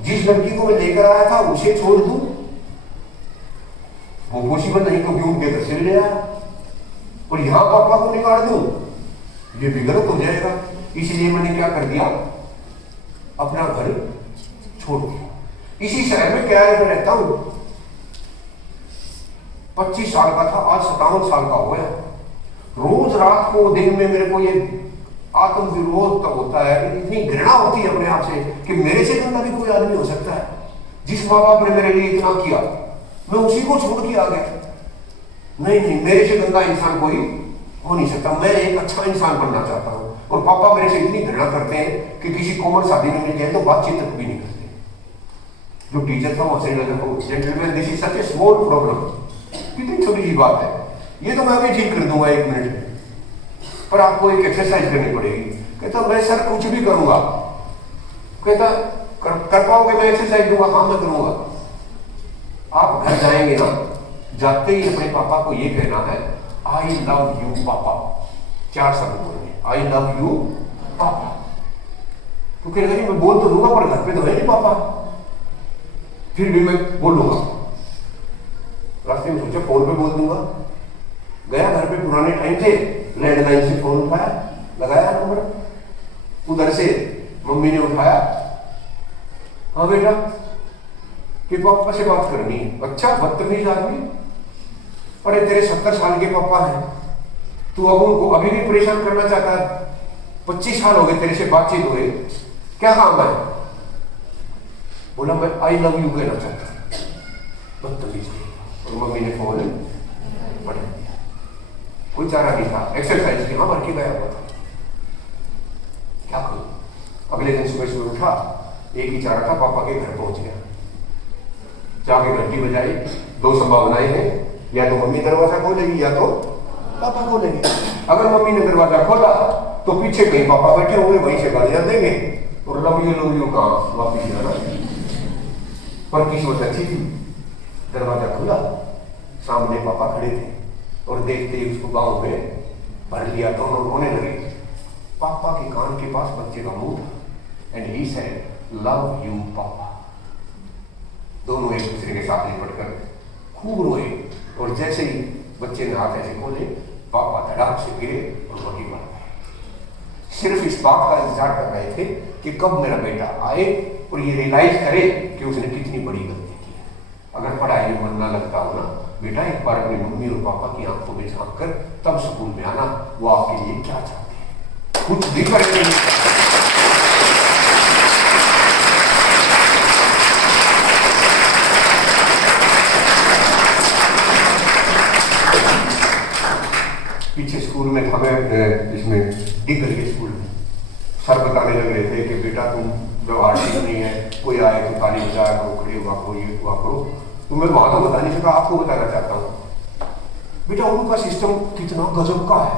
जिस लड़की को मैं लेकर आया था उसे छोड़ दूं, वो पॉसिबल नहीं, क्योंकि उनके घर से ले आया, और यहां पापा को निकाल दूं, ये बिगड़त हो जाएगा। इसलिए मैंने क्या कर दिया, अपना घर छोड़ दिया। इसी शहर में किराए में रहता हूं। 25 साल का था, आज 57 साल का हो गया। रोज रात को, दिन में मेरे को ये आत्म विरोध तब होता है, इतनी घृणा होती है अपने आप से कि मेरे से गंदा भी कोई आदमी हो सकता है। जिस माँ बाप ने मेरे लिए इतना किया, मैं उसी को छोड़ के आ गया। नहीं नहीं, मेरे से गंदा इंसान कोई हो नहीं सकता। मैं एक अच्छा इंसान बनना चाहता हूँ, और पापा मेरे से इतनी घृणा करते हैं कि किसी कॉमन शादी में मिल जाए तो बातचीत तक भी नहीं करते। जो टीचर था वो gentleman, this is such A small problem. कितनी छोटी सी बात है, ये तो मैं अभी ठीक कर दूंगा 1 मिनट में, पर आपको एक एक्सरसाइज करनी पड़ेगी। कहता, मैं सर कुछ भी करूंगा। कहता, कर पाओगे? मैं एक्सरसाइज दूंगा। हाँ, मैं करूंगा। आप घर जाएंगे ना, जाते ही अपने पापा को ये कहना है, आई लव यू पापा। 4 शब्द बोलेंगे, आई लव यू पापा। तो कहेगा, मैं बोल तो दूंगा, पर घर पे तो है नहीं पापा। फिर भी मैं बोलूंगा। रास्ते में सोचा फोन पे बोल दूंगा। गया घर पे, पुराने टाइम थे, लैंडलाइन से फोन उठाया, लगाया नंबर। उधर से मम्मी ने उठाया, हाँ बेटा, कि पापा से बात करनी है। अच्छा, बदतमीज आदमी, अरे तेरे 70 साल के पापा हैं, तू अब उनको अभी भी परेशान करना चाहता है? 25 साल हो गए तेरे से बातचीत हुए, क्या काम है? बोला, मैं आई लव यू कहना चाहता हूं। बदतमीज। और मम्मी ने फोन पढ़ दिया। कोई चारा नहीं था, एक्सरसाइज की, हाँ भर के गया हुआ था। क्या करूं? अगले दिन सुबह सुबह उठा, एक ही चारा था, पापा के घर पहुंच गया। जाके घंटी बजाई। 2 संभावनाएं हैं, या तो मम्मी दरवाजा खोलेगी, या तो पापा खोलेंगे। अगर मम्मी ने दरवाजा खोला तो पीछे कहीं पापा बैठे होंगे, वहीं से गालियां देंगे, और लव यू का वापिस जाना। पर किस्मत अच्छी थी, दरवाजा खुला, सामने पापा खड़े थे, और देखते ही उसको गांव में भर लिया। दोनों रोने लगे। पापा के कान के पास बच्चे का मुंह था, and he said love you पापा। दोनों एक दूसरे के साथ लिपटकर खूब रोए, और जैसे ही बच्चे ने हाथ ऐसे खोले, पापा धड़ाक से गिरे और वही मर गए। सिर्फ इस बात का इंतजार कर रहे थे कि कब मेरा बेटा आए और ये रियलाइज करे कि उसने कितनी बड़ी गलती की है। अगर पढ़ाई में मन ना लगता हो ना बेटा, एक बार अपनी मम्मी और पापा की आंखों में झांक कर तब स्कूल में आना, वो आपके लिए क्या चाहते हैं, कुछ भी करेंगे। पीछे स्कूल में था, मैं इसमें डिगर के स्कूल में सर बताने लग रहे थे कि बेटा तुम व्यवहार ठीक नहीं है, कोई आए तो ताली बजाया करो, खड़े हुआ करो, ये हुआ करो। तो मैं वहां तो बता नहीं सका, आपको बताना चाहता हूँ बेटा उनका सिस्टम कितना गजब का है।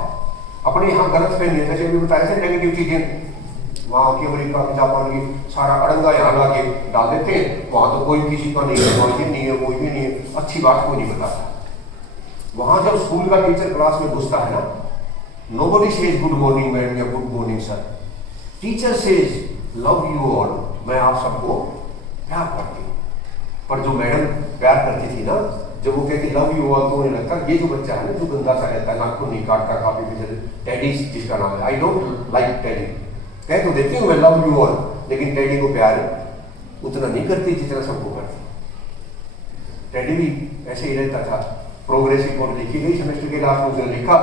अपने यहाँ गलत फहमी है, जैसे भी बताए थे नेगेटिव चीजें वहाँ की अमेरिका की जापान की सारा अड़ंगा यहाँ ला के डाल देते हैं। वहाँ तो कोई किसी का नहीं है, वहाँ ये नहीं है, वो ये नहीं है, अच्छी बात कोई नहीं बताता। वहाँ जब स्कूल का टीचर क्लास में घुसता है ना, nobody says good morning madam या good morning sir, teacher says love you all, मैं आप सबको प्यार करती हूँ। पर जो मैडम प्यार करती थी ना, जब वो कहती लव यू ऑल तो उन्हें लगता ये जो बच्चा है ना जो गंदा सा रहता है, नाक को नहीं काटता, काफी भी टैडी जिसका नाम है, आई डोंट लाइक टैडी, कह तो देती हूँ मैं लव यू ऑल, लेकिन टैडी को प्यार उतना नहीं करती जितना सबको करती। टैडी भी ऐसे ही रहता था। प्रोग्रेस रिपोर्ट लिखी गई सेमेस्टर के लास्ट में, उसने लिखा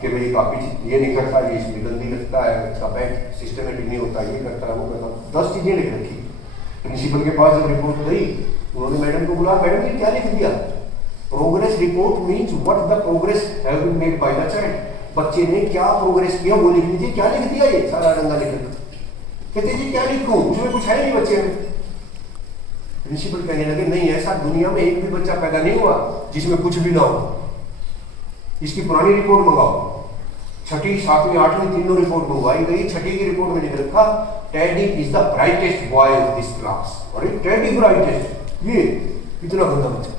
कि भाई काफी ये नहीं करता, ये इसमें गंदी लगता है, इसका बैंक सिस्टमेटिक नहीं होता, ये करता है, वो करता, 10 चीजें लिख रखी। प्रिंसिपल के पास जब रिपोर्ट गई, उन्होंने मैडम को बुला, मैडम ये क्या लिख दिया? Progress report means what the progress have been made by the child, बच्चे ने क्या प्रोग्रेस किया वो लिख लीजिए, क्या लिख दिया ये सारा डंगा लिख रखा। कहते जी क्या लिखूं, उसमें कुछ है नहीं बच्चे में। प्रिंसिपल कहने लगे नहीं, ऐसा दुनिया में एक भी बच्चा पैदा नहीं हुआ जिसमें कुछ भी ना हो, इसकी पुरानी रिपोर्ट मंगाओ। 6ठी 7वीं 8वीं तीनों रिपोर्ट मंगवाई गई। 6ठी की रिपोर्ट में लिख रखा teddy is the brightest boy of this class. अरे टैडी ब्राइटेस्ट, ये इतना गंदा बच्चा।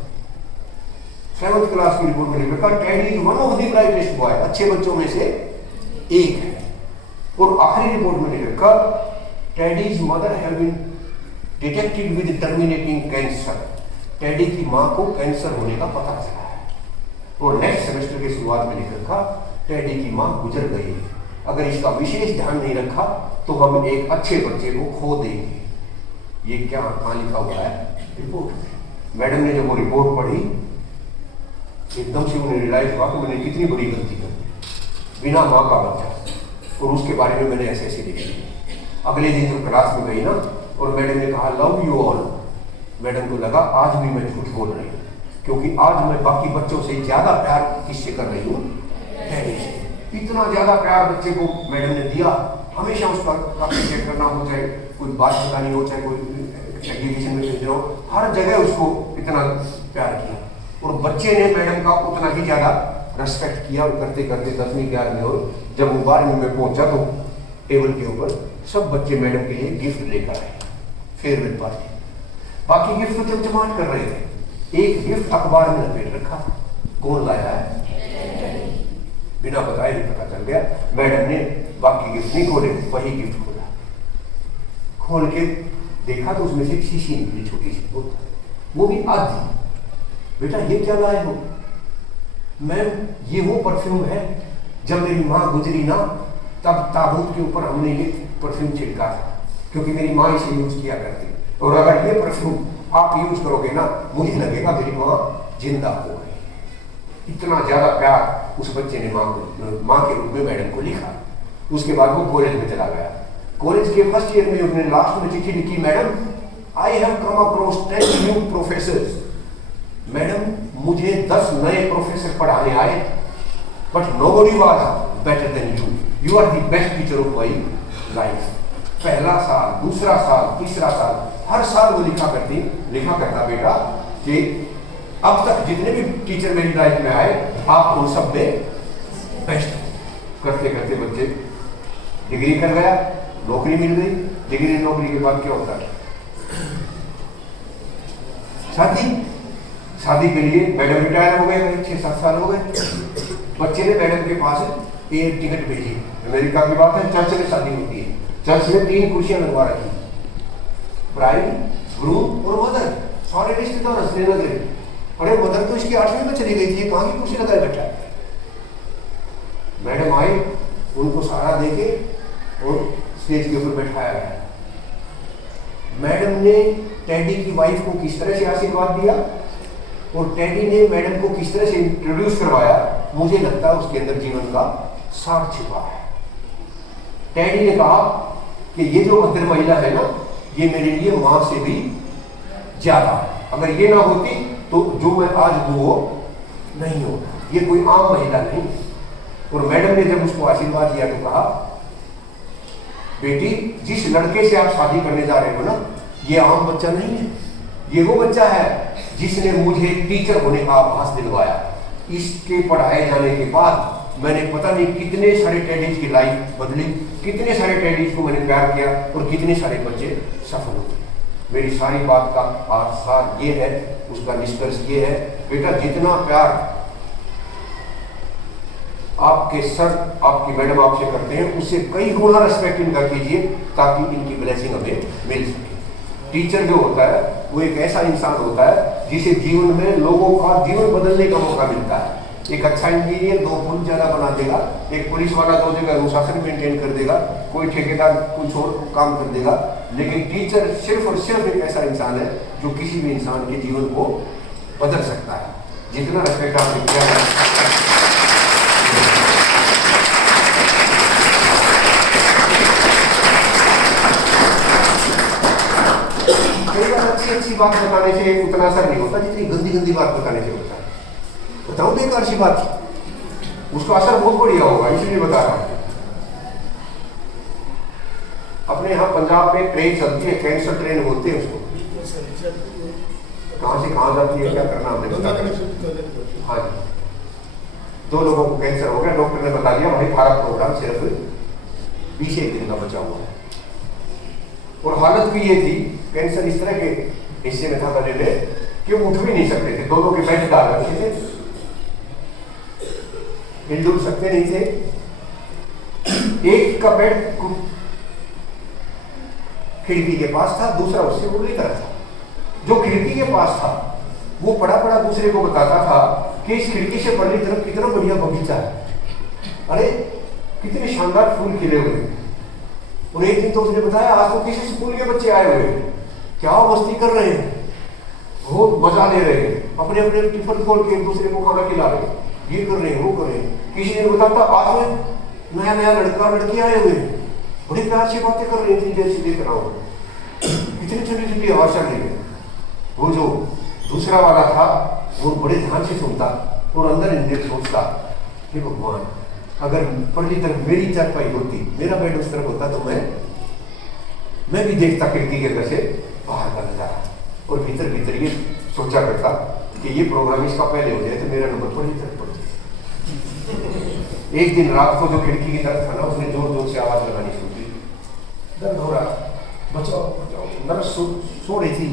7th क्लास की रिपोर्ट में लिख रखा teddy is one of the brightest boy, अच्छे बच्चों में से एक है। और आखिरी रिपोर्ट में लिख रखा Teddy's mother have been detected with terminating cancer, Teddy की मां को कैंसर होने का पता चला है। और नेक्स्ट सेमेस्टर के शुरुआत में लिख रखा टैडी की मां गुजर गई है, अगर इसका विशेष ध्यान नहीं रखा तो हम एक अच्छे बच्चे को खो देंगे। ये क्या कहां लिखा हुआ है रिपोर्ट में। मैडम ने जब वो रिपोर्ट पढ़ी, एकदम से उन्हें रियलाइज हुआ कि मैंने कितनी बड़ी गलती कर दी, बिना मां का बच्चा, और उसके बारे में मैंने ऐसे ऐसे लिख दिया। अगले दिन जब क्लास में गई ना और मैडम ने कहा लव यू ऑल, मैडम को लगा आज भी मैं झूठ बोल रही हूँ, क्योंकि आज मैं बाकी बच्चों से ज्यादा प्यार किससे कर रही हूँ, टैडी से। इतना ज्यादा प्यार बच्चे को मैडम ने दिया, हमेशा उस पर अप्रिशिएट करना हो, चाहे कोई बात बतानी हो, चाहे कोई एग्जीबिशन में भेजना हो, हर जगह उसको इतना प्यार किया। और बच्चे ने मैडम का उतना ही ज्यादा रेस्पेक्ट किया। और करते करते 10वीं 11वीं और जब वो 12वीं में पहुंचा तो टेबल के ऊपर सब बच्चे मैडम के लिए गिफ्ट लेकर आए, फेयरवेल पार्टी। बाकी गिफ्ट तो चमचमाट कर रहे थे, एक गिफ्ट अखबार में लपेट रखा, कौन लाया है बिना बताए भी पता चल गया। मैडम ने बाकी गिफ्ट नहीं खोले, वही गिफ्ट खोला। खोल के देखा तो उसमें से शीशी निकली, छोटी सी बोतल, वो भी आधी। बेटा ये क्या लाए हो? मैम ये वो परफ्यूम है, जब मेरी माँ गुजरी ना तब ताबूत के ऊपर हमने ये परफ्यूम छिड़का था, क्योंकि मेरी माँ इसे यूज किया करती, और अगर ये परफ्यूम आप यूज करोगे ना मुझे लगेगा मेरी माँ जिंदा हो गई। इतना ज्यादा प्यार उस बच्चे ने माँ के रूप में मैडम को लिखा। उसके बाद वो कॉलेज में चला गया। कॉलेज के फर्स्ट ईयर में उसने लास्ट में चिट्ठी लिखी, madam I have come across 10 new professors, madam मुझे 10 नए प्रोफेसर पढ़ाने आए, but nobody was better than you, you are the best teacher of my life. पहला साल, दूसरा साल, तीसरा साल, हर साल वो लिखा करता बेटा कि अब तक जितने भी टीचर मेरी लाइफ में आए आप उन सब में बेस्ट। करते करते बच्चे डिग्री कर गया, नौकरी मिल गई। डिग्री नौकरी के बाद क्या होता है? शादी के लिए मैडम रिटायर हो गए, 6-7 साल हो गए। बच्चे ने मैडम के पास एयर टिकट भेजी, अमेरिका की बात है, चर्च में शादी होती है, चर्च में 3 कुर्सियां लगवा रखी, ब्राइड, ग्रूम और मदर। सारे रिश्तेदार हंसने लगे, अरे मदर तो इसकी 8वीं में चली गई थी, कहाँ की कुर्सी लगाए बैठा है। मैडम आई, उनको सारा देके और स्टेज के ऊपर बैठाया गया। मैडम ने टैडी की वाइफ को किस तरह से आशीर्वाद दिया और टैडी ने मैडम को किस तरह से इंट्रोड्यूस करवाया, मुझे लगता है उसके अंदर जीवन का सार छिपा है। टैडी ने कहा कि ये जो मदर महिला है ना, ये मेरे लिए मां से भी ज्यादा, अगर ये ना होती तो जो मैं आज हूं वो नहीं होता। ये कोई आम महिला नहीं, और मैडम ने जब उसको आशीर्वाद दिया तो कहा, बेटी जिस लड़के से आप शादी करने जा रहे हो ना, ये आम बच्चा नहीं है, ये वो बच्चा है जिसने मुझे टीचर होने का आभास दिलवाया। इसके पढ़ाए जाने के बाद मैंने पता नहीं कितने सारे टेडीज की लाइफ बदली, कितने सारे टेडीज को मैंने प्यार किया और कितने सारे बच्चे सफल हुए। मेरी सारी बात का सार ये है, उसका निष्कर्ष ये है, बेटा जितना प्यार आपके सर आपकी मैडम आपसे करते हैं उससे कई गुना रेस्पेक्ट इनका कीजिए ताकि इनकी ब्लेसिंग हमें मिल सके। टीचर जो होता है वो एक ऐसा इंसान होता है जिसे जीवन में लोगों का जीवन बदलने का मौका मिलता है। एक अच्छा इंजीनियर 2 पुल ज्यादा बना देगा, एक पुलिस वाला 2 जगह अनुशासन मेंटेन कर देगा, कोई ठेकेदार कुछ और काम कर देगा, लेकिन टीचर सिर्फ और सिर्फ एक ऐसा इंसान है जो किसी भी इंसान के जीवन को बदल सकता है। जितना रेस्पेक्ट आपने किया है, अच्छी बात बताने से उतना असर नहीं होता जितनी गंदी गंदी बात बताने से होता है। बताऊं बेकार सी बात, उसका असर बहुत बढ़िया होगा, इसलिए बता रहा हूं। अपने यहाँ पंजाब में ट्रेन चलती है, कैंसर ट्रेन बोलते हैं उसको। कहां से कहां जाती है, क्या करना हमने बताया। हाँ जी, 2 लोगों को कैंसर हो गया, डॉक्टर ने बता दिया भाई हमारा प्रोग्राम सिर्फ 20 दिन का बचा हुआ है। और हालत भी ये थी, कैंसर इस तरह के हिस्से में था गले में कि वो उठ भी नहीं सकते थे, दोनों के बेड डाल रखे थे, हिल सकते नहीं थे। एक का बेड खिड़की के पास था, दूसरा उससे उगली तरफ था। जो खिड़की के पास था वो पड़ा पड़ा दूसरे को बताता था कि इस खिड़की से पड़ली तरफ कितना बढ़िया बगीचा है, अरे कितने शानदार फूल खिले हुए। और एक दिन तो उसने बताया आज तो किसी स्कूल के बच्चे आए हुए हैं, क्या मस्ती कर रहे हैं, बहुत मजा ले रहे हैं, अपने अपने टिफिन खोल के एक दूसरे को खाना खिला रहे हैं, ये कर रहे हैं वो कर रहे हैं। किसी ने बताता आज में नया नया लड़का लड़की आए हुए हैं, बड़ी प्यार से बातें कर रही थी जैसे देख रहा हूँ, इतनी छोटी छोटी आवाज चल रही है। वो जो दूसरा वाला था वो बड़े ध्यान से सुनता और अंदर अंदर सोचता कि भगवान अगर पहली तरफ मेरी चारपाई होती, मेरा बेड उस तरफ होता तो मैं भी देखता खिड़की के अंदर से बाहर का नजारा, और भीतर भीतर ये सोचा करता कि ये प्रोग्राम इसका पहले हो जाए तो मेरा नंबर पहली तरफ पड़ जाए। एक दिन रात को जो खिड़की की तरफ था ना, उसने जोर जोर से आवाज लगानी शुरू की, दर्द हो रहा, बचाओ बचाओ। नर्स सो रही थी,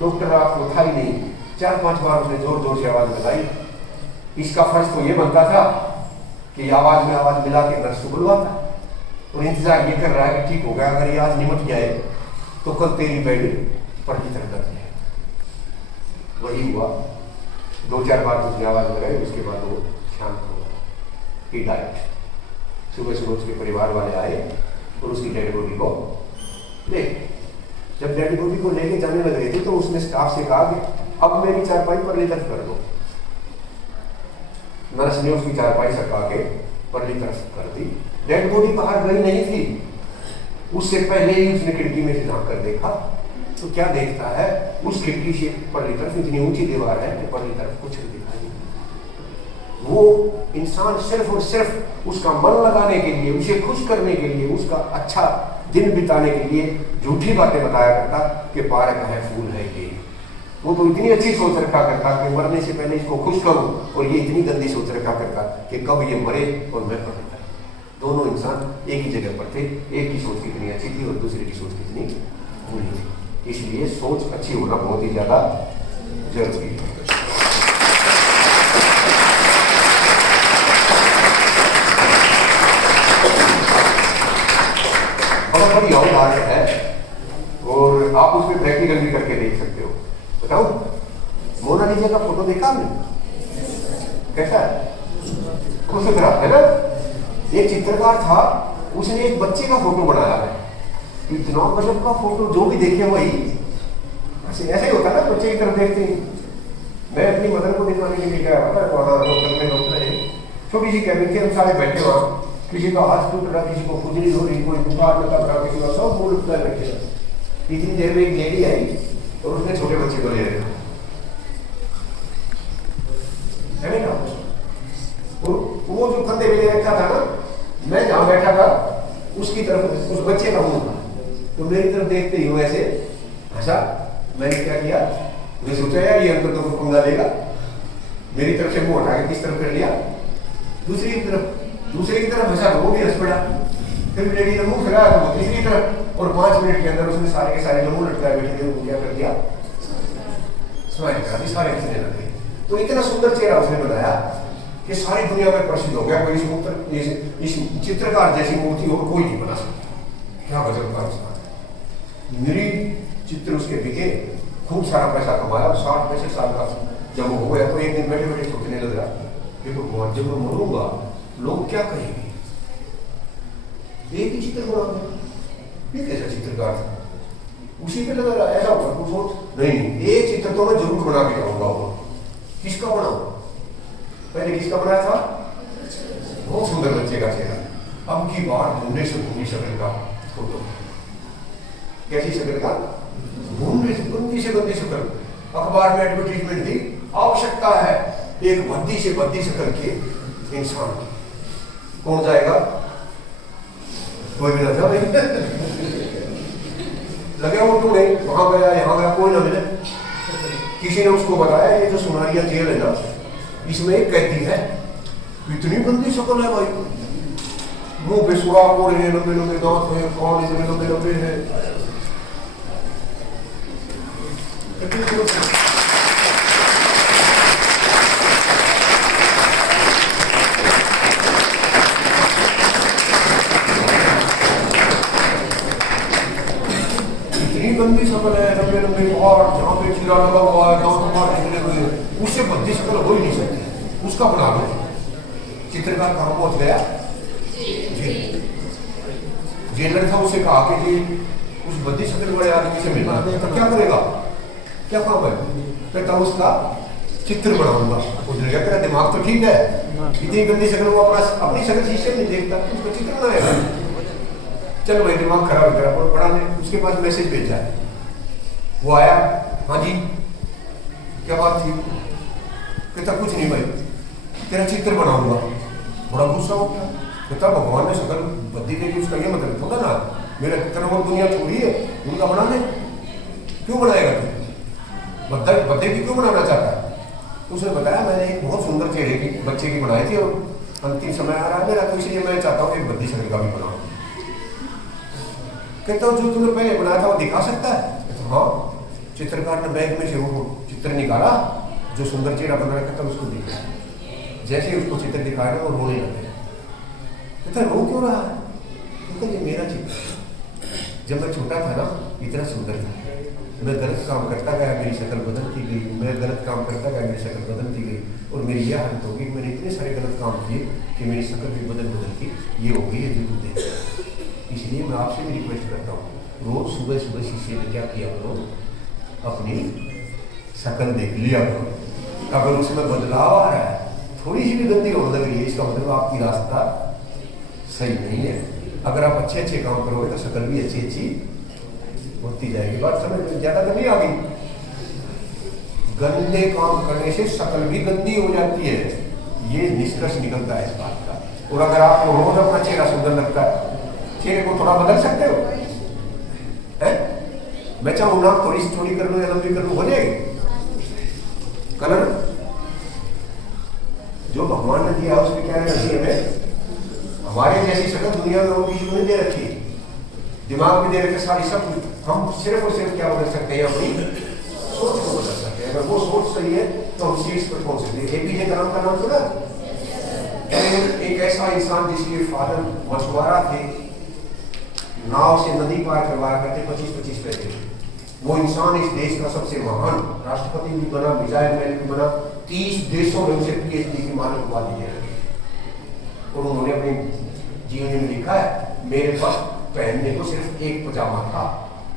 डॉक्टर रात को था ही नहीं, 4-5 बार उसने जोर जोर से आवाज लगाई। इसका फर्ज तो ये बनता था कि आवाज में आवाज मिला के नर्स को बुलवाता और इंतजार ये कर रहा है कि ठीक हो गया, अगर ये आज निमट जाए तो कल तेरी बेड पर की तरफ कर दिया। वही हुआ, 2-4 बार उसने आवाज लगाई, उसके बाद वो शांत हो गया, ही डाइड। सुबह सुबह उसके परिवार वाले आए और उसकी डेड बॉडी को ले, जब डेड बॉडी को लेके जाने लग रहे थे तो उसने स्टाफ से कहा कि अब मेरी चारपाई परली तरफ कर दो। नर्स ने उसकी चारपाई सरका के परली तरफ कर दी। डेड बॉडी बाहर गई नहीं थी, उससे पहले ही उसने खिड़की में से झांक कर देखा तो क्या देखता है, उस खिड़की से परली तरफ इतनी ऊंची दीवार है कि परली तरफ कुछ नहीं दिखाई। वो इंसान सिर्फ और सिर्फ उसका मन लगाने के लिए, उसे खुश करने के लिए, उसका अच्छा दिन बिताने के लिए झूठी बातें बताया करता कि पार्क है, फूल है, ये वो तो इतनी अच्छी सोच रखा करता कि मरने से पहले इसको खुश करूं, और ये इतनी गंदी सोच रखा करता कि कब ये मरे और मैं पढ़। दोनों इंसान एक ही जगह पर थे, एक की सोच कितनी अच्छी थी और दूसरे की सोच कितनी बुरी थी। इसलिए सोच अच्छी होना बहुत ही ज्यादा जरूरी है। बहुत बड़ी और बात है और आप उसमें प्रैक्टिकल भी करके देख सकते हो। बताओ, मोनालिसा का फोटो देखा आपने, कैसा है, खुश है ना। एक चित्रकार था, उसने एक बच्चे का फोटो बनाया है, इतना गजब का फोटो, जो भी देखे वही ऐसे ही होता है ना, बच्चे की तरफ देखते हैं। मैं अपनी मदर को दिखाने के लिए गया था, वहाँ डॉक्टर है, छोटी सी कैबिन थी, हम सारे बैठे वहाँ, किसी का हाथ टूट रहा, किसी को खुजली हो रही, कोई बुखार में तब रहा, किसी का सब बोल उठता बैठे। इतनी देर में एक लेडी आई और उसने छोटे बच्चे को ले रहे और वो जो कंधे पे ले रखा था ना, मैं जहाँ बैठा था उसकी तरफ उस बच्चे का मुंह था, तो मेरी तरफ देखते ही वो ऐसे हंसा। मैंने क्या किया, मैं सोचा यार ये अंकल तो पंगा लेगा, मेरी तरफ से मुंह हटा के किस तरफ कर लिया, दूसरी की तरफ हंसा तो वो भी हंस पड़ा। फिर लेडी ने मुंह फिराया तो वो तीसरी तरफ, और 5 मिनट के अंदर उसने सारे के सारे जो मुंह लटकाए बैठे थे वो क्या कर दिया, स्माइल करा दी, सारे हंसने लगे। तो इतना सुंदर चेहरा उसने बनाया कि सारी दुनिया में प्रसिद्ध हो गया। कोई इस चित्रकार जैसी मूर्ति और कोई नहीं बना सकता। क्या गजब का इंसान। मेरी चित्र उसके बिके, खूब सारा पैसा कमाया। 60-65 साल का जब वो हो गया तो एक दिन बैठे बैठे सोचने लग रहा कि भगवान जब मैं मरूंगा लोग क्या कहेंगे, एक ही चित्र बना, ये कैसा चित्रकार था, उसी पे लगा रहा। ऐसा होगा कुछ सोच नहीं, एक चित्र तो मैं जरूर बना के जाऊंगा। किसका बनाऊं, पहले किसका बनाया था, बहुत सुंदर बच्चे का चेहरा। अब की बार ढूंढने से ढूंढी शक्ल का फोटो, कैसी शक्ल का, ढूंढने से गंदी से गंदी शक्ल। अखबार में एडवर्टीजमेंट दी, आवश्यकता है एक भद्दी से भद्दी शक्ल के इंसान की। कौन जाएगा, कोई भी ना था भाई। लगे वो ढूंढे, वहां गया यहाँ गया, कोई ना मिले। किसी ने उसको बताया ये जो सुनारिया जेल है ना, इसमें एक कैदी है, इतनी गंदी शक्ल है भाई, मुंह पे सुराख हो रहे हैं, लंबे लंबे दांत हैं, कान इतने लंबे लंबे हैं। इतनी गंदी शक्ल है, लंबे लंबे बाल, जहाँ पे चीरा लगा हुआ है, दांत मार निकले हुए, उससे भद्दी शक्ल हो ही नहीं सकती। उसका बना लो। चित्रकार कहाँ पहुंच गया, जेलर था, उसे कहा कि जी उस भद्दी शक्ल वाले आदमी से मिलना है, तो क्या करेगा, क्या काम है, कहता उसका चित्र बनाऊंगा। उसने क्या करा, दिमाग तो ठीक है, इतनी गंदी शक्ल वो अपनी शक्ल शीशे में देखता, उसका चित्र बनाएगा। चलो भाई दिमाग खराब करा, पढ़ा ने उसके पास मैसेज भेजा है। वो आया, हाँ जी क्या बात थी, कहता कुछ नहीं भाई, तेरा चित्र बनाऊंगा। बड़ा गुस्सा हो गया, कहता भगवान ने शक्ल बद्दी दे दी, उसका ये मतलब थोड़ा ना, मेरा तरह वो दुनिया थोड़ी है उनका बना दे, क्यों बनाएगा तू, बद्दे की क्यों बनाना चाहता है। उसने बताया मैंने एक बहुत सुंदर चेहरे की बच्चे की बनाई थी और अंतिम समय आ रहा है मेरा, तो इसलिए मैं चाहता हूँ एक बद्दी शक्ल का भी बनाऊँ। कहता हूँ जो तुमने पहले बनाया था वो दिखा सकता है। कहता हाँ। चित्रकार ने बैग में से वो चित्र निकाला, जो सुंदर चेहरा बना रखा था उसको दिखाया। जैसे ही उसको चित्र दिखाया वो रोने लगे। कहता रो क्यों रहा है, क्योंकि ये मेरा चित्र, जब मैं छोटा था ना इतना सुंदर था, मैं गलत काम करता गया मेरी शक्ल बदलती गई, मैं गलत काम करता गया मेरी शक्ल बदलती गई, और मेरी यह हालत होगी मैंने इतने सारे गलत काम किए कि मेरी शक्ल भी बदल के ये हो गई है जो तू देख। इसलिए मैं आपसे भी रिक्वेस्ट करता हूँ, रोज सुबह सुबह शीशे में क्या किया करो, अपनी शक्ल देख लिया करो। अगर उसमें बदलाव आ रहा है, थोड़ी सी भी गंदी होने लग रही है, इसका मतलब आपकी रास्ता सही नहीं है। अगर आप अच्छे अच्छे काम करोगे तो शक्ल भी अच्छी अच्छी होती जाएगी। बात समझ में ज्यादा तो नहीं आ गई। गंदे काम करने से शक्ल भी गंदी हो जाती है, ये निष्कर्ष निकलता है इस बात का। और अगर आपको रोज अपना चेहरा सुंदर लगता है, चेहरे को थोड़ा बदल सकते हो है? मैं चाहूँ ना थोड़ी सी चौड़ी कर लूँ या लंबी कर लूँ, हो जाएगी। कलर जो भगवान ने दिया उसमें क्या रहना चाहिए हमें, हमारे जैसी शक्ल दुनिया में और किसी को नहीं दे रखी, दिमाग में दे रखे सारी सब कुछ। हम सिर्फ और सिर्फ क्या बदल सकते हैं, अपनी सोच को बदल सकते हैं। अगर वो सोच सही है तो हम सीट्स पर पहुंच सकते हैं। एपीजे कलाम का नाम सुना? एक ऐसा इंसान जिसके फादर मछुआरा थे, नाव से नदी पार करवाया करते, 25-25 पैसे। वो इंसान इस देश का सबसे महान राष्ट्रपति भी बना, मिसाइल मैन भी बना, 30 देशों में उसे पीएचडी की मानव उपाधि दे रखी। और उन्होंने अपने जीवन में लिखा है मेरे पास पहनने को सिर्फ एक पजामा था,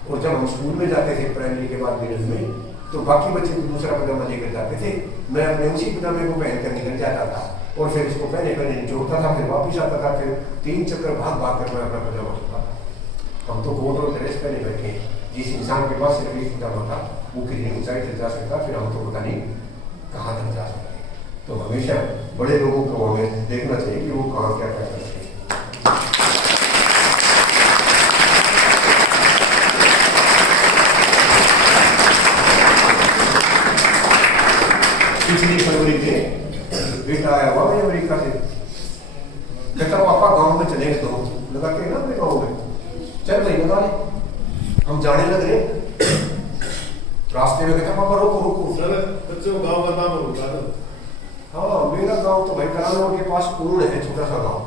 और जब हम स्कूल में जाते थे प्राइमरी के बाद मिडिल में, तो बाकी बच्चे को दूसरा पजामा लेकर जाते थे, मैं अपने उसी पजामे को पहनकर निकल जाता था, और फिर उसको पहने पहने निचोड़ता था, फिर वापिस आता था, फिर 3 चक्कर भाग भाग कर मैं अपना पजामा चुका था। हम तो कोट और ड्रेस पहने बैठे, जिस इंसान के पास सिर्फ एक पजामा था वो कितनी ऊंचाई तक जा सकता, फिर हम तो पता नहीं कहाँ तक जा सकते। तो हमेशा बड़े लोगों को हमें देखना चाहिए कि वो कहाँ क्या क्या करते हैं। पिछली फरवरी में बेटा आया हुआ मैं अमेरिका से, कहता पापा गांव में चलेंगे तो लगा के ना अपने गाँव में, चल भाई लगा ले, हम जाने लग रहे। रास्ते में कहता पापा रोको रोको, बच्चों को गाँव का नाम होगा। हाँ मेरा गांव तो भाई करानौर के पास पूर्ण है, छोटा सा गांव,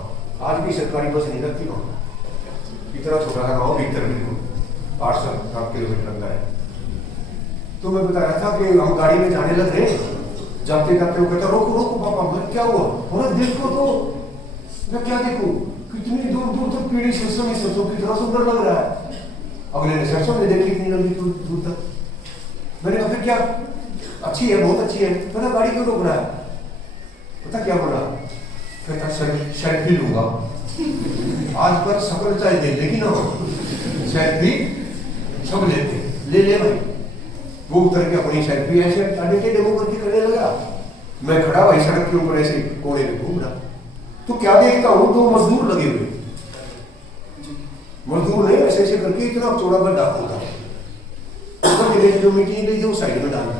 आज भी सरकारी बस नहीं लगती गाँव, इतना छोटा सा गांव भीतर बिल्कुल 8-7 किलोमीटर अंदर है। तो मैं बता रहा था कि हम गाड़ी में जाने लग रहे, जाते जाते वो कहता रोको रोको पापा, मैं क्या हुआ, बोला देखो तो, मैं क्या देखूं, कितनी दूर दूर तक पीढ़ी सरसों ही सरसों, कितना सुंदर लग रहा है। अगले ने सरसों ने देखी इतनी लंबी दूर तक, मैंने कहा फिर क्या, अच्छी है बहुत अच्छी है, पता गाड़ी क्यों रोक रहा है, पता क्या बोला, कहता सेल्फी लूंगा, आज पर सकल चाहे दे लेकिन सेल्फी सब लेते, ले ले भाई। वो उतर के अपनी सेल्फी ऐसे टेढ़े डेमो करके करने लगा, मैं खड़ा भाई सड़क के ऊपर ऐसे कोने में घूम रहा। तो क्या देखता हूँ, 2 मजदूर लगे हुए, मजदूर ने ऐसे ऐसे करके इतना चौड़ा गड्ढा खोदा, जो मिट्टी निकली थी वो साइड में डाल दी,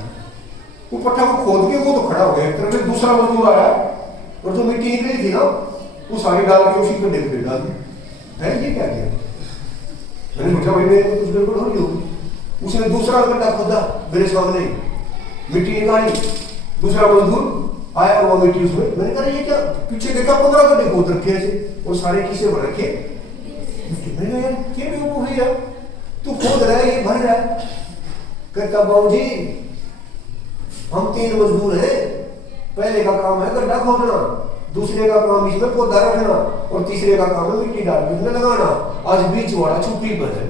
वो पट्टा को खोद के वो तो खड़ा हो गया, एक तरफ से दूसरा मजदूर आया और जो मिट्टी निकली थी ना वो सारी डाल के उसी गड्ढे पे डाल दी। है ये क्या किया, मैंने सोचा भाई मेरे को कुछ गड़बड़ हो रही होगी। उसने दूसरा गड्ढा खोदा मेरे सामने, मिट्टी निकाली, दूसरा मजदूर आया और वो मिट्टी उसमें, मैंने कहा ये क्या, पीछे देखा 15 गड्ढे खोद रखे ऐसे और सारे किसे भर रखे। मैंने यार क्या बेवकूफ है यार, तू खोद रहा है ये भर रहा है। कहता बाबूजी हम 3 मजदूर हैं, पहले का काम है गड्ढा खोदना, दूसरे का काम इसमें पौधा रखना और तीसरे का काम है मिट्टी डाल के इसमें लगाना। आज बीच वाला छुट्टी पर है।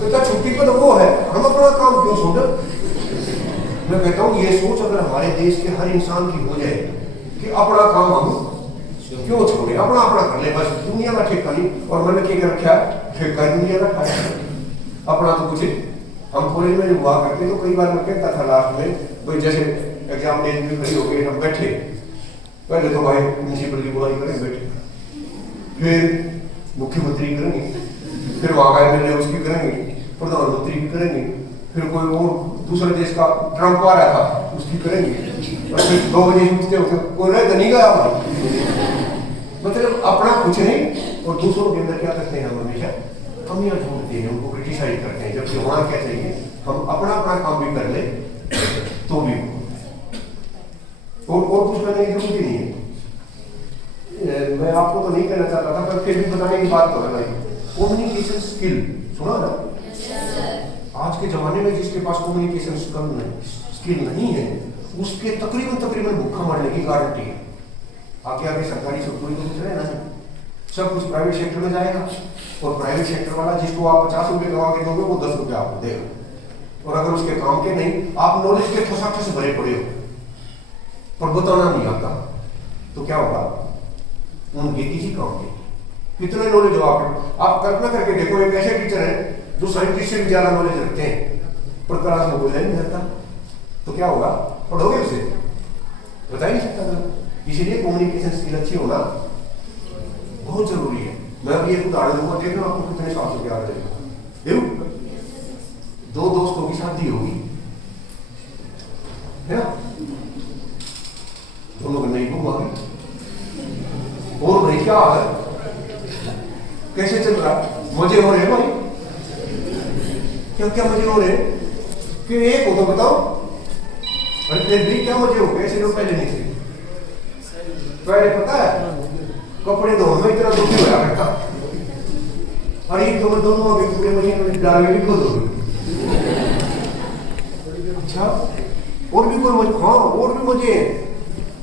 कहता छुट्टी पर वो है, हम अपना काम क्यों छोड़। मैं कहता हूँ ये सोच अगर हमारे देश के हर इंसान की हो जाए कि अपना काम हम क्यों छोड़े, अपना अपना कर ले बस, दुनिया का ठेका नहीं। और मैंने क्या रखा ठेका दुनिया का खाया, अपना तो कुछ। हम कॉलेज में हुआ करते तो कई बार मैं कहता था लास्ट में भाई, जैसे एग्जाम डेट भी खड़ी हो गई, हम बैठे, पहले तो भाई प्रिंसिपल की बुराई करें बैठे, फिर मुख्यमंत्री करेंगे, फिर वहां का एमएलए उसकी करेंगे, प्रधानमंत्री की करेंगे, फिर कोई और दूसरे देश का ट्रंप आ रहा था उसकी करेंगे, और फिर 2 बजे उठते होते कोई रह नहीं गया भाई। मतलब अपना कुछ नहीं और दूसरों के अंदर क्या करते हैं, हम हमेशा कमियां ढूंढते हैं, उनको क्रिटिसाइज करते हैं, जबकि होना क्या चाहिए, हम अपना अपना काम भी कर ले तो भी और कुछ करने की जरूरत ही नहीं है। मैं आपको तो नहीं कहना चाहता था पर फिर भी बताने की बात कर रहा है। कम्युनिकेशन स्किल सुना ना, आज के जमाने में जिसके पास कम्युनिकेशन स्किल नहीं है उसके तकरीबन भूखा मरने की गारंटी है। आगे आगे सरकारी सेक्टर तो कुछ रहना नहीं, सब कुछ प्राइवेट सेक्टर में जाएगा और प्राइवेट सेक्टर वाला जिसको आप 50 रुपए कमा के दोगे वो 10 रुपए आपको देगा। और अगर उसके काम के नहीं, आप नॉलेज के ठसाठस भरे पड़े हो पर बताना नहीं आता तो क्या होगा, उनके किसी काम के कितने नॉलेज हो आप कल्पना करके देखो, एक ऐसे टीचर है जो साइंटिस्ट से भी ज्यादा नॉलेज रखते हैं पर क्लास में बोलना नहीं आता तो क्या होगा, पढ़ोगे उसे बता ही नहीं सकता। इसीलिए कम्युनिकेशन स्किल अच्छी होना बहुत जरूरी है। मैं अभी एक उदाहरण दूंगा, देखना आपको कितने साल से प्यार देगा। 2 दोस्तों की शादी होगी है ना, दोनों को नहीं घूमा और भाई क्या हाल है, कैसे चल रहा, मजे हो रहे हैं भाई, क्या क्या मजे हो रहे हैं कि एक हो तो बताओ, अरे फिर भी क्या मजे हो गए, ऐसे लोग पहले नहीं थे। पहले पता है कपड़े धोने में इतना दुखी होया करता, अरे एक तो दोनों अभी पूरे मशीन में डाल के भी खुद हो गए। अच्छा और भी कोई मजे, हाँ और भी मजे हैं।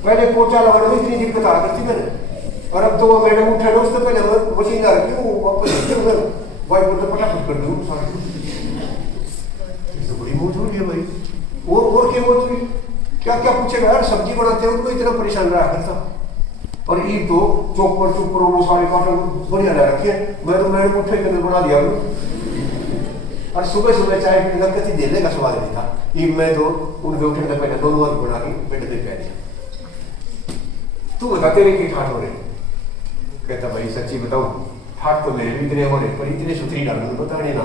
पहले पोछा लगाने में इतनी दिक्कत आ करती मैंने, और अब तो मैडम उठा लो उससे पहले मशीन आ रखी हूँ वापस वाइट बोर्ड फटाफट कर दूँ सारी, तो बड़ी मौज हो रही है भाई। और क्या मौज हुई, क्या क्या पूछेगा यार, सब्जी बनाते हैं उनको इतना परेशान रहा करता, और ईद तो चोपर वो सारे काटन बढ़िया रह रखे, मैं तो मैंने उठे के बना दिया और सुबह सुबह चाय पीने का कति देने का स्वाद नहीं था। ये मैं तो उनके उठने का पहले दोनों हाथ बना के बेड पे पै दिया। तू बता तेरे की ठाठ हो रहे? कहता भाई सच्ची बताऊं, ठाठ तो मेरे भी इतने हो रहे, पर इतने सुथरी डाल मुझे पता नहीं ना।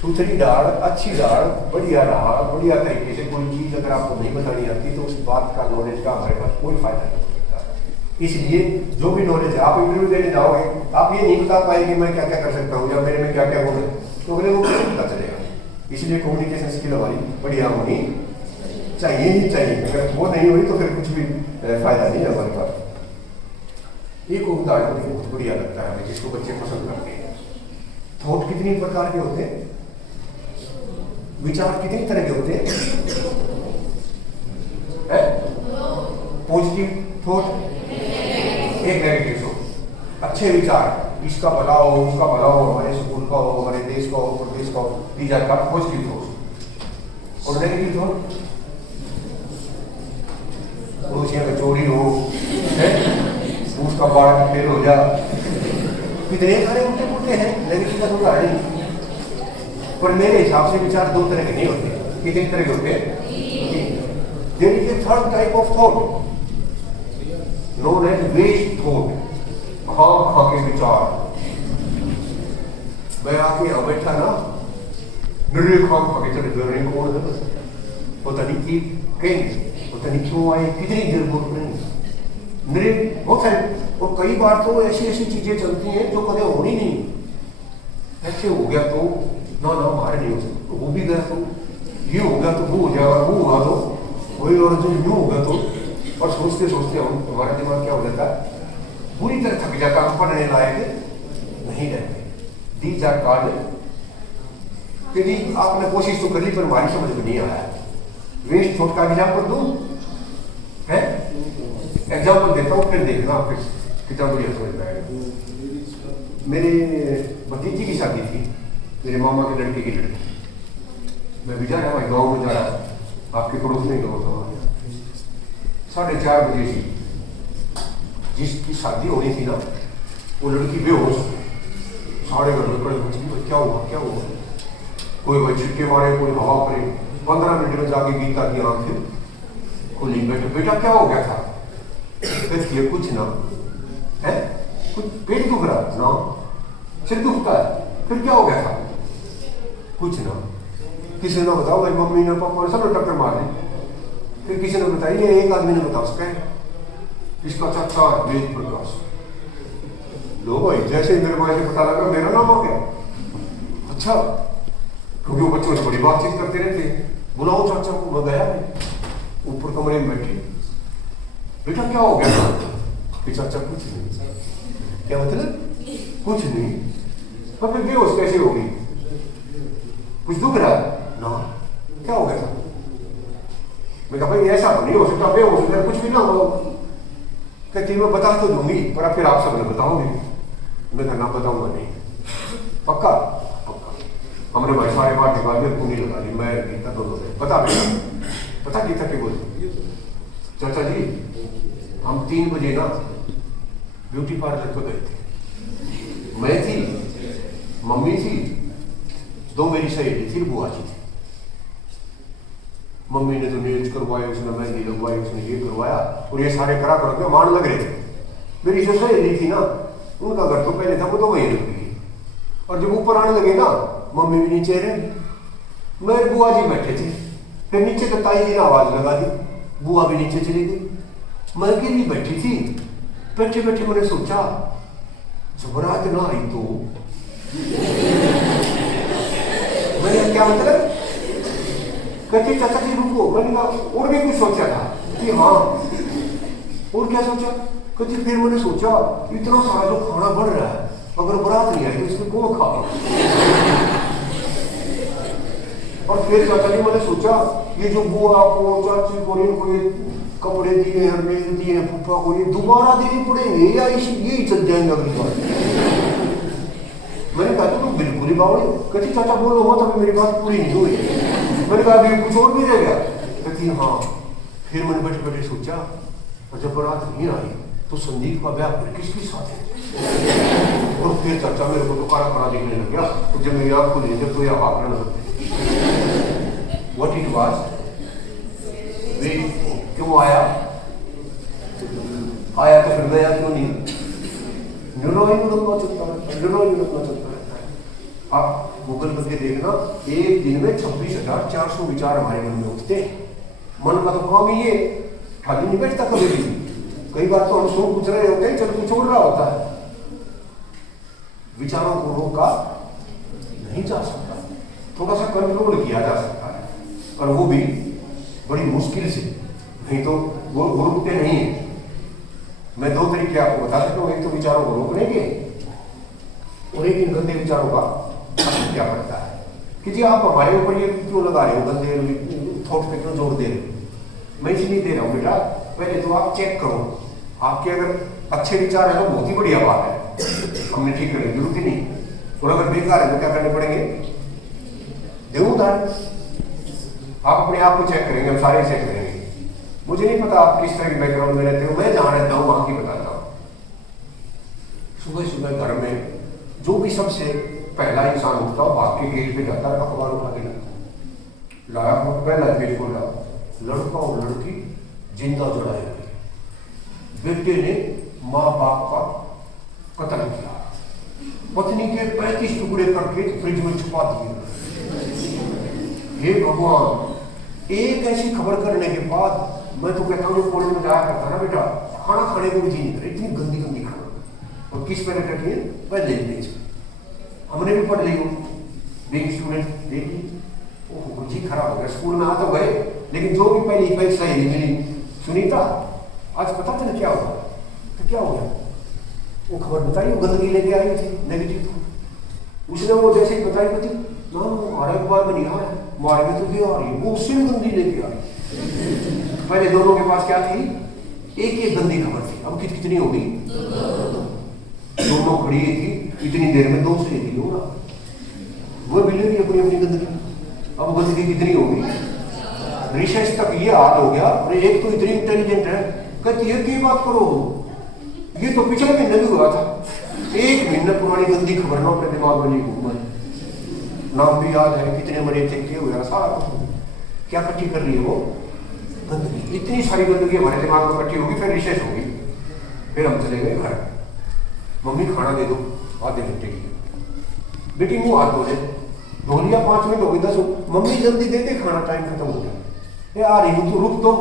सुथरी दाल, अच्छी दाल, बढ़िया रहा, बढ़िया तरीके से कोई चीज अगर आपको नहीं बतानी आती तो उस बात का नॉलेज का हमारे पास कोई फायदा नहीं हो सकता। इसलिए जो भी नॉलेज है, आप इंटरव्यू देने जाओगे, आप ये नहीं बता पाएंगे मैं क्या क्या कर सकता हूँ या मेरे में क्या क्या होगा, तो अगले को कैसे पता चलेगा। इसलिए कम्युनिकेशन स्किल हमारी बढ़िया होनी चाहिए ही चाहिए। अगर वो नहीं हुई तो फिर कुछ भी फायदा नहीं है हमारे पास। एक उदाहरण मुझे बहुत बढ़िया लगता है जिसको बच्चे पसंद करते हैं। थॉट कितनी प्रकार के होते हैं, विचार कितनी तरह के होते हैं? पॉजिटिव थॉट, एक नेगेटिव थॉट। अच्छे विचार, इसका भला हो, उसका भला हो, हमारे स्कूल का हो, हमारे देश का हो, प्रदेश का हो, these are called positive thought. और नेगेटिव थॉट, पड़ोसियों में चोरी हो, उसका बाढ़ फेल हो जा, कितने सारे उल्टे पुलटे हैं नेगेटिव का उदाहरण। पर मेरे हिसाब से विचार दो तरह के नहीं होते। कितने तरह के होते हैं? There is a third type of thought known as waste thought, खां के विचार। मैं आके यहाँ बैठा ना, निर्णय खां के चले गए नहीं, कौन है पता नहीं कि कहीं पता नहीं क्यों आए, कितनी देर बोल रहे मेरे बहुत सारे। और कई बार तो ऐसी ऐसी चीजें चलती हैं जो कभी होनी नहीं। ऐसे हो गया तो ना हमारे नहीं हो सकता, वो भी गया तो ये हो गया तो वो हो जाएगा, वो होगा तो वही, और जो यूँ हो गया तो। और सोचते सोचते हम हमारा दिमाग क्या हो जाता है, पूरी तरह थक जाता, हम पढ़ने लायक नहीं रहते। दीज आर कॉल्ड, यदि आपने कोशिश तो कर ली पर हमारी समझ में नहीं आया। वेस्ट थॉट का एग्जाम्पल दूं है, एग्जाम्पल देता हूँ फिर देखना फिर कितना बढ़िया समझ में आएगा। मेरे भतीजी की शादी थी, मेरे मामा के लड़के की लड़की। मैं भी जा रहा हूँ गाँव में, जा रहा आपके पड़ोस में गाँव था, 4:30 बजे थी। जिसकी शादी होनी थी ना वो लड़की बेहोश, साढ़े घर में खड़े, क्या हुआ क्या हुआ। कोई भाई छिटके मारे, कोई हवा करे। 15 मिनट में जाके गीता की आंखें खुली, बैठे बेटा क्या हो गया था? कहती कुछ ना है, कुछ पेट दुख रहा ना, सिर दुखता है, फिर क्या हो गया था? कुछ ना। किसी ने बताओ, भाई मम्मी ने पापा ने सब टक्कर मार दी। फिर किसी ने बताई, ये एक आदमी ने बता सका है, इसका चाचा वेद प्रकाश। लो भाई, जैसे मेरे को ऐसे पता लगा मेरा नाम आ गया। अच्छा, क्योंकि वो बच्चों से बड़ी बातचीत करते रहते, बुलाओ चाचा को। मैं गया, ऊपर कमरे में बैठी, बेटा क्या हो गया? कि चाचा कुछ नहीं। क्या मतलब? कुछ नहीं। पर फिर बेहोश कैसे होगी? कुछ दुख रहा है ना, क्या हो गया था? मैं कहा भाई ऐसा तो नहीं हो सकता, बेहोश हो कुछ भी ना हो। कहती मैं बता तो दूंगी पर फिर आप सबने बताओगे। मैं कहा ना बताऊंगा नहीं, पक्का पक्का। हमने भाई सारे बात निकाल दिया, पूरी लगा दी, मैं गीता दोनों से पता गीता के बोले, चाचा जी हम 3 बजे ना ब्यूटी पार्लर पर गए थे। मैं थी, मम्मी थी, 2 मेरी सहेली थी, बुआ जी थी। मम्मी ने तो नेल्स करवाए, उसने मेहंदी लगवाई, उसने ये करवाया, और ये सारे करा कर मान लग रहे थे। मेरी जो सहेली थी ना, उनका घर तो पहले था, वो तो वहीं रुक गई। और जब ऊपर आने लगे ना, मम्मी भी नीचे रही, मैं बुआ जी बैठे थे। फिर नीचे तो ताई जी ने आवाज लगा दी, बुआ भी नीचे चली गई। मैं अकेली बैठी थी। बैठे बैठे मैंने सोचा जबरात ना आई तो मैंने क्या मतलब? कहती चाचा जी रुको। मैंने कहा और भी कुछ सोचा था कि हाँ, और क्या सोचा? कहती फिर मैंने सोचा इतना सारा जो खाना बन रहा है, अगर बारात नहीं आई तो इसमें कौन खा? और फिर चाचा जी मैंने सोचा ये जो बुआ को, चाची को, इनको ये कपड़े दिए हैं, मेज दिए हैं, फूफा को, ये दोबारा देने पड़ेंगे या यही चल जाएंगे अगली बार? मैंने कहा तुम बिल्कुल ही बावड़े। कहती चाचा बोलो मत, अभी मेरी बात पूरी नहीं हुई। मैंने कहा अभी कुछ और भी रह गया? कहती हाँ। फिर मैंने बैठे बैठे सोचा, और जब बारात नहीं आई तो संदीप का ब्याह फिर किसके साथ है? और फिर चाचा मेरे को तो काला काला दिखने लग गया, तो जब मेरी आँख खुली जब तो यह आँख करने लगते। व्हाट इट वाज, वे क्यों आया तो फिर गया क्यों नहीं? न्यूरोइन उड़ना चलता रहता है। आप गूगल करके देखना, एक दिन में 26,400 विचार हमारे मन में उठते हैं। मन का तो काम ही ये खाली नहीं बैठता कभी भी। कई बार तो हम सुन कुछ रहे होते हैं, चल कुछ उड़ रहा होता है। विचारों को रोका नहीं जा सकता, थोड़ा सा कंट्रोल किया जा सकता है, और वो भी बड़ी मुश्किल से, नहीं तो वो रुकते नहीं है। मैं दो तरीके आपको बता सकता हूँ, एक तो विचारों को रोकने के, और एक इन गंदे विचारों का क्या पड़ता है कि जी आप हमारे ऊपर ये क्यों लगा रहे हो, गंदे थॉट पे क्यों जोर दे रहे हो? मैं इसलिए दे रहा हूँ बेटा, पहले तो आप चेक करो, आपके अगर अच्छे विचार है तो बहुत ही बढ़िया बात है, हमने ठीक करने की जरूरत ही नहीं, और अगर बेकार है तो क्या करने पड़ेंगे? देखो उदाहरण, आप अपने आप को चेक करेंगे, हम सारे चेक करेंगे। मुझे नहीं पता आप किस तरह के बैकग्राउंड में रहते हो, मैं जहां रहता हूँ वहां की बताता हूँ। सुबह सुबह घर में जो भी सबसे पहला इंसान उठता हो, भाग के गेट पे जाता है, अखबार उठा के लाया, पहला पेज खोला, लड़का और लड़की जिंदा जलाए हुए, बेटे ने माँ बाप का कत्ल किया, पत्नी के 35 टुकड़े करके फ्रिज में छुपा दिए। हे भगवान, एक ऐसी खबर करने के बाद मैं तो कहता हूँ कॉलेज में जाया करता ना बेटा, खाना खाने को भी जी नहीं करे, इतनी गंदी गंदी खाना। और किस पर रखी है? पहले पेज पे। हमने भी पढ़ ली हो, बीइंग स्टूडेंट, देखी ओह जी खराब हो गया। स्कूल में आ तो गए, लेकिन जो भी पहली पेज सही मिली, सुनीता आज पता चला क्या हुआ? तो क्या हो गया? वो खबर बताई, वो गंदगी लेके आई थी, नेगेटिव था। उसने वो जैसे ही बताई थी ना, हमारे अखबार में नहीं आ रहा है, हमारे में तो भी आ रही है, वो उससे भी गंदी लेके आ रही। पहले दोनों के पास क्या थी? एक एक गंदी खबर थी, अब कितनी होगी? दोनों खड़ी थी, इतनी देर में 2 से एक ही होगा। वो भी लेगी अपनी अपनी गंदगी, अब गंदगी कितनी होगी? रिसर्च तक ये हाल हो गया। और एक तो इतनी इंटेलिजेंट है, कहती है कि बात करो, ये तो पिछले महीने भी हुआ था, 1 महीने पुरानी गंदी खबर ना अपने दिमाग में नहीं घूमा, नाम भी याद है, कितने मरे थे, क्या हुआ, सारा क्या इकट्ठी कर रही है वो गंदगी। इतनी सारी गंदगी हमारे दिमाग में इकट्ठी होगी, फिर रिसर्च होगी, फिर हम चले गए घर, मम्मी खाना दे दो आधे घंटे की, बेटी मुंह हाथ धो दे, धो लिया, 5 मिनट हो गए, 10 मम्मी जल्दी दे दे खाना, टाइम खत्म हो गया, ये आ रही हूँ तो रुक दो,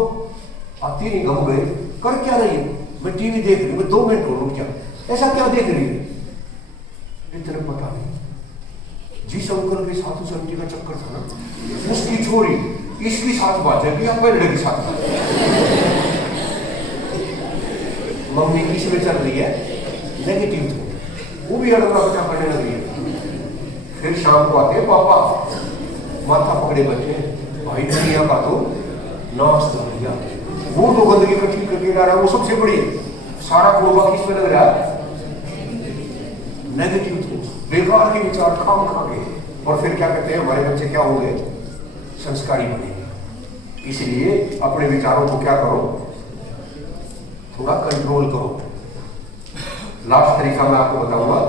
आती नहीं, गम गए, कर क्या रही है? मैं टीवी देख रही हूँ, मैं 2 मिनट हो, रुक जा, ऐसा क्या देख रही है? इतना पता नहीं, जिस अंकल के साथ उस आंटी का चक्कर था ना, उसकी छोरी इसकी साथ बात है, या पहले के साथ बात है। मम्मी किस में चल रही है? नेगेटिव थॉट, वो भी अड़ंगा बचा पड़ने लग रही है। फिर शाम को आते हैं पापा, माथा पकड़े बच्चे, भाई दुनिया का तो नाश कर दिया, वो तो गंदगी इकट्ठी करके ला रहा है, वो सबसे बड़ी सारा कोबा किस में लग रहा है? नेगेटिव थॉट, बेकार के विचार, खाम खा गए। और फिर क्या कहते हैं हमारे बच्चे, क्या होंगे? संस्कारी बनेंगे। इसलिए अपने विचारों को क्या करो? थोड़ा कंट्रोल करो। लास्ट तरीका मैं आपको बताऊंगा,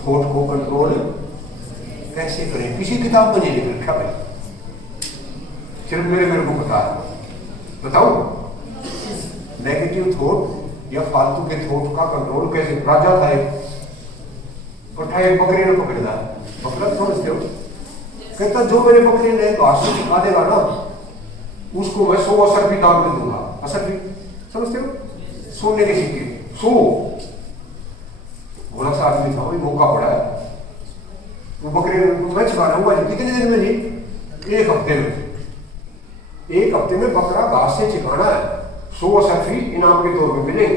थॉट को कंट्रोल कैसे करें। किसी किताब में नहीं लिख रखा भाई, सिर्फ मेरे को पता है। बताओ, नेगेटिव थॉट या फालतू के थॉट का कंट्रोल कैसे? राजा था एक, पट्टा एक बकरी ने पकड़ लिया, बकरा समझते हो, कहता जो मेरे बकरी ने घास में सिखा देगा ना, उसको मैं 100 असर भी दाम में दूंगा। असर भी समझते हो? सोने के सिक्के 100। घोड़ा सा आदमी था, वही मौका पड़ा है, वो बकरी मैं छिपा रहा हूँ। कितने दिन में जी? 1 हफ्ते में। 1 हफ्ते में बकरा घास से छिपाना है, 100 असर भी इनाम के तौर पर मिलेंगे।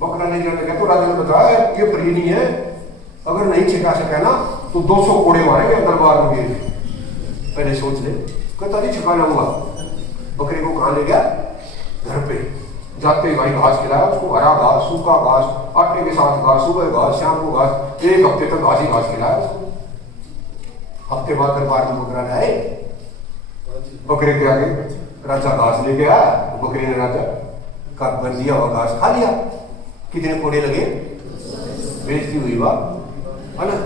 बकरा नहीं जाने लगा तो राजा ने बताया ये फ्री नहीं है, अगर नहीं छिपा सका ना तो 200 कोड़े मारेंगे दरबार में गए। पहले सोच ले, कहता नहीं छिपा लाऊंगा। बकरी को कहाँ ले गया? घर पे। जाते ही भाई घास खिलाया उसको, हरा घास, सूखा घास, आटे के साथ घास, सुबह घास, शाम को घास, 1 हफ्ते तक घास ही घास खिलाया उसको। हफ्ते बाद दरबार में बकरा लाए, बकरे के आगे राजा घास ले गया, बकरी ने राजा का बन दिया हुआ घास खा लिया। कितने कोड़े लगे, बेइज्जती हुई बा अलग।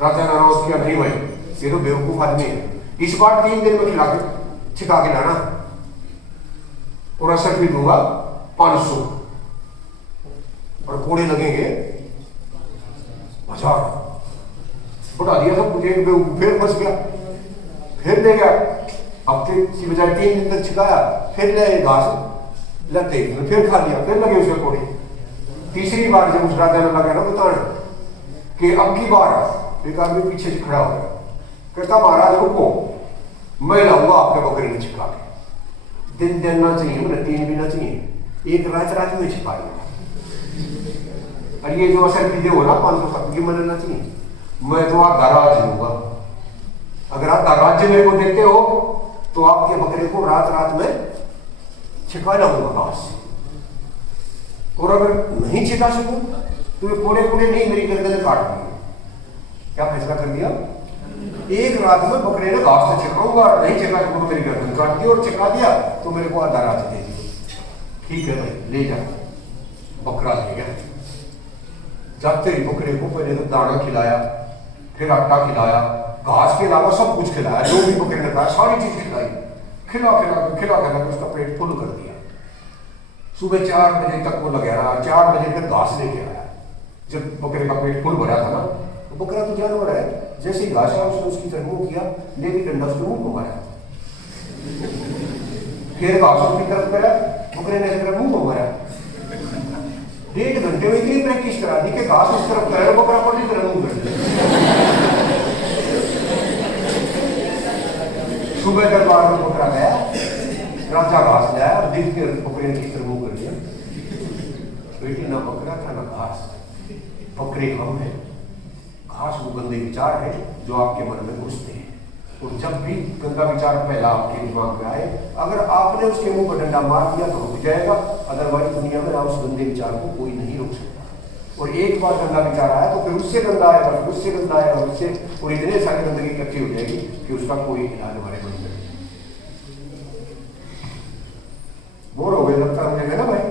राजा नाराज किया, नहीं भाई सिर्फ बेवकूफ आदमी है, इस बार 3 दिन में खिला के छिका के लाना और असर भी दूंगा 500 और कोड़े लगेंगे 1000। बढ़ा दिया सब कुछ, एक फिर फंस गया, फिर ले गया। अब की बजाय 3 दिन तक छिकाया, फिर ले घास लगते फिर खा लिया, फिर लगे उसके कोड़े। तीसरी बार जब उस राजा ने लगा ना बताना कि अब की बार एक आदमी पीछे से खड़ा हो गया, कहता महाराज रुको, मैं लाऊंगा आपके बकरी में छिपा के। दिन देना चाहिए, मतलब 3 भी ना चाहिए, एक रात में छिपा लिया। और ये जो असर की दे हो ना 500 की मनना चाहिए, मैं तो आधा राज लूंगा। अगर आधा राज्य मेरे को देते हो तो आपके बकरे को रात में छिपा लाऊंगा घास। और अगर नहीं छिपा सकूं तो ये कोड़े नहीं, मेरी गर्दन काट देंगे। क्या फैसला कर दिया, एक रात में बकरे ने घास से छिपाऊंगा, और नहीं छिपा सकूं तो मेरी गर्दन काट दी, और छिपा दिया तो मेरे को आधा राज दे दिया। ठीक है भाई ले जा। बकरा ले गया, जाते ही बकरे को पहले तो दाना खिलाया, फिर आटा खिलाया, घास के अलावा सब कुछ खिलाया, जो भी बकरे ने खाया सारी चीज खिलाई। खिला उसका पेट फुल कर दिया। सुबह 4 बजे तक वो लगा रहा, 4 बजे फिर घास लेके आया। जब बकरे का पेट फुल भरा था ना, तो बकरा तो जानवर है, जैसे ही घास आया उसने उसकी तरफ मुंह किया, लेके डंडा उसके मुंह को मारा। फिर घास उसकी तरफ गया, बकरे ने इस तरफ मुंह को मारा। 1.5 घंटे में इतनी प्रैक्टिस करा दी कि घास उस तरफ करे, बकरा पलटी तरफ मुंह कर दिया। सुबह दरबार में बकरा गया, राजा घास लाया, दिन के बकरे ने किस तरह मुंह कर दिया। बेटी ना बकरा था ना घास, बकरे हम हैं, घास वो गंदे विचार है जो आपके मन में घुसते हैं। और जब भी गंदा विचार पहला आपके दिमाग में आए, अगर आपने उसके मुंह पर डंडा मार दिया तो रुक जाएगा, अदरवाइज दुनिया में आप उस गंदे विचार को कोई नहीं रोक सकता। और एक बार गंदा विचार आया तो फिर उससे गंदा आएगा, फिर उससे गंदा आएगा, उससे, और इतने सारी गंदगी इकट्ठी हो जाएगी कि उसका कोई इलाज हमारे मन में। बोर हो गए लगता है ना भाई।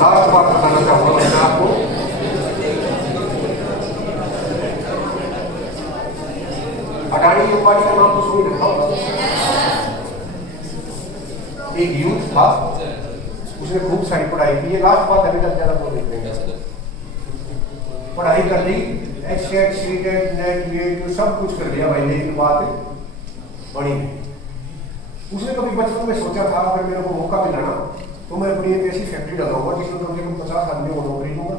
लास्ट बात बताना चाहूंगा मैं आपको, अडानी अंबानी का नाम तो सुन रखा होगा। एक यूथ था, उसने खूब सारी पढ़ाई की। ये लास्ट बात अभी तक ज्यादा बोल देते, पढ़ाई कर ली, एचटेट, सीटेट, नेट, वीट सब कुछ कर लिया भाई, लेकिन बात बड़ी नहीं। उसने कभी बचपन में सोचा था अगर मेरे को मौका मिला ना तो मैं अपनी एक ऐसी फैक्ट्री लगाऊंगा जिसमें कम से कम 50 आदमी को नौकरी दूंगा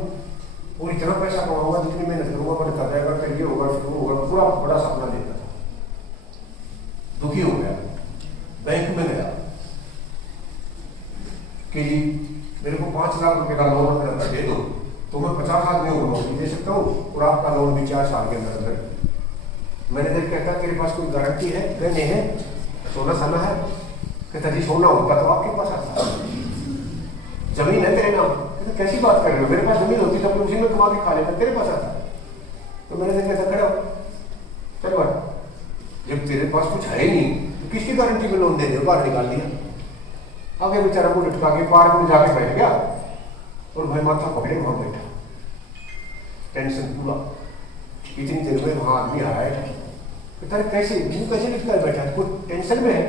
और इतना पैसा कमाऊंगा जितनी मेहनत करूंगा बढ़ता जाएगा, फिर ये होगा फिर वो होगा। पूरा बड़ा सपना देखा था। दुखी हो गया, बैंक में गया कि जी मेरे को 5 लाख रुपए का लोन अगर दे दो तो मैं 50 आदमियों को नौकरी दे सकता हूँ और आपका लोन भी 4 साल के अंदर। मैंने देख कहता तेरे पास कोई गारंटी है? गहने है, सोना साना है? कहता जी सोना होता तो आपके पास आता, जमीन है तेरे नाम। कहता कैसी बात कर रहे हो, मेरे पास जमीन होती तो अपने उसी में कमा के खा लेता, तेरे पास आता। तो मैंने देख कहता खड़ा चल बात, जब तेरे पास कुछ है ही नहीं तो किसकी गारंटी में लोन दे दे? बाहर निकाल दिया। आगे बेचारा को लटका के पार्क में जाके बैठ गया और भाई माथा पकड़े वहां बैठा, टेंशन पूरा। इतनी देर में वहां आदमी आया है, कहता कैसे मुंह कैसे लिखकर बैठा है, कुछ टेंशन में है?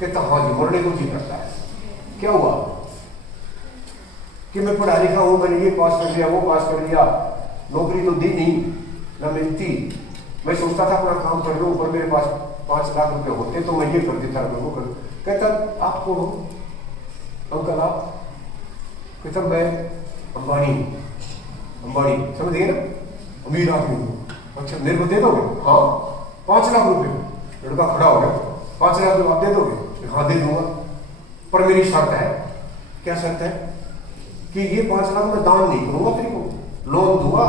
कहता हाँ जी मरने को जी करता है। क्या हुआ कि मैं पढ़ा लिखा हूं, मैंने ये पास कर लिया वो पास कर लिया, नौकरी तो दी नहीं ना मिलती। मैं सोचता था अपना काम कर लूं, पर मेरे पास 5 लाख रुपए होते तो मैं ये कर देता, मैं वो कर। कहता आप कौन हो? अंकल आप? कहता मैं अंबानी। अंबानी समझ गए ना, अमीर आदमी हूँ। अच्छा मेरे को दे दोगे? हाँ 5 लाख रुपए। लड़का खड़ा हो गया, 5 लाख रुपए आप दे दोगे? हाँ दे दूंगा, पर मेरी शर्त है। क्या शर्त है? कि ये 5 लाख मैं दान नहीं करूंगा, तेरे को लोन दूंगा,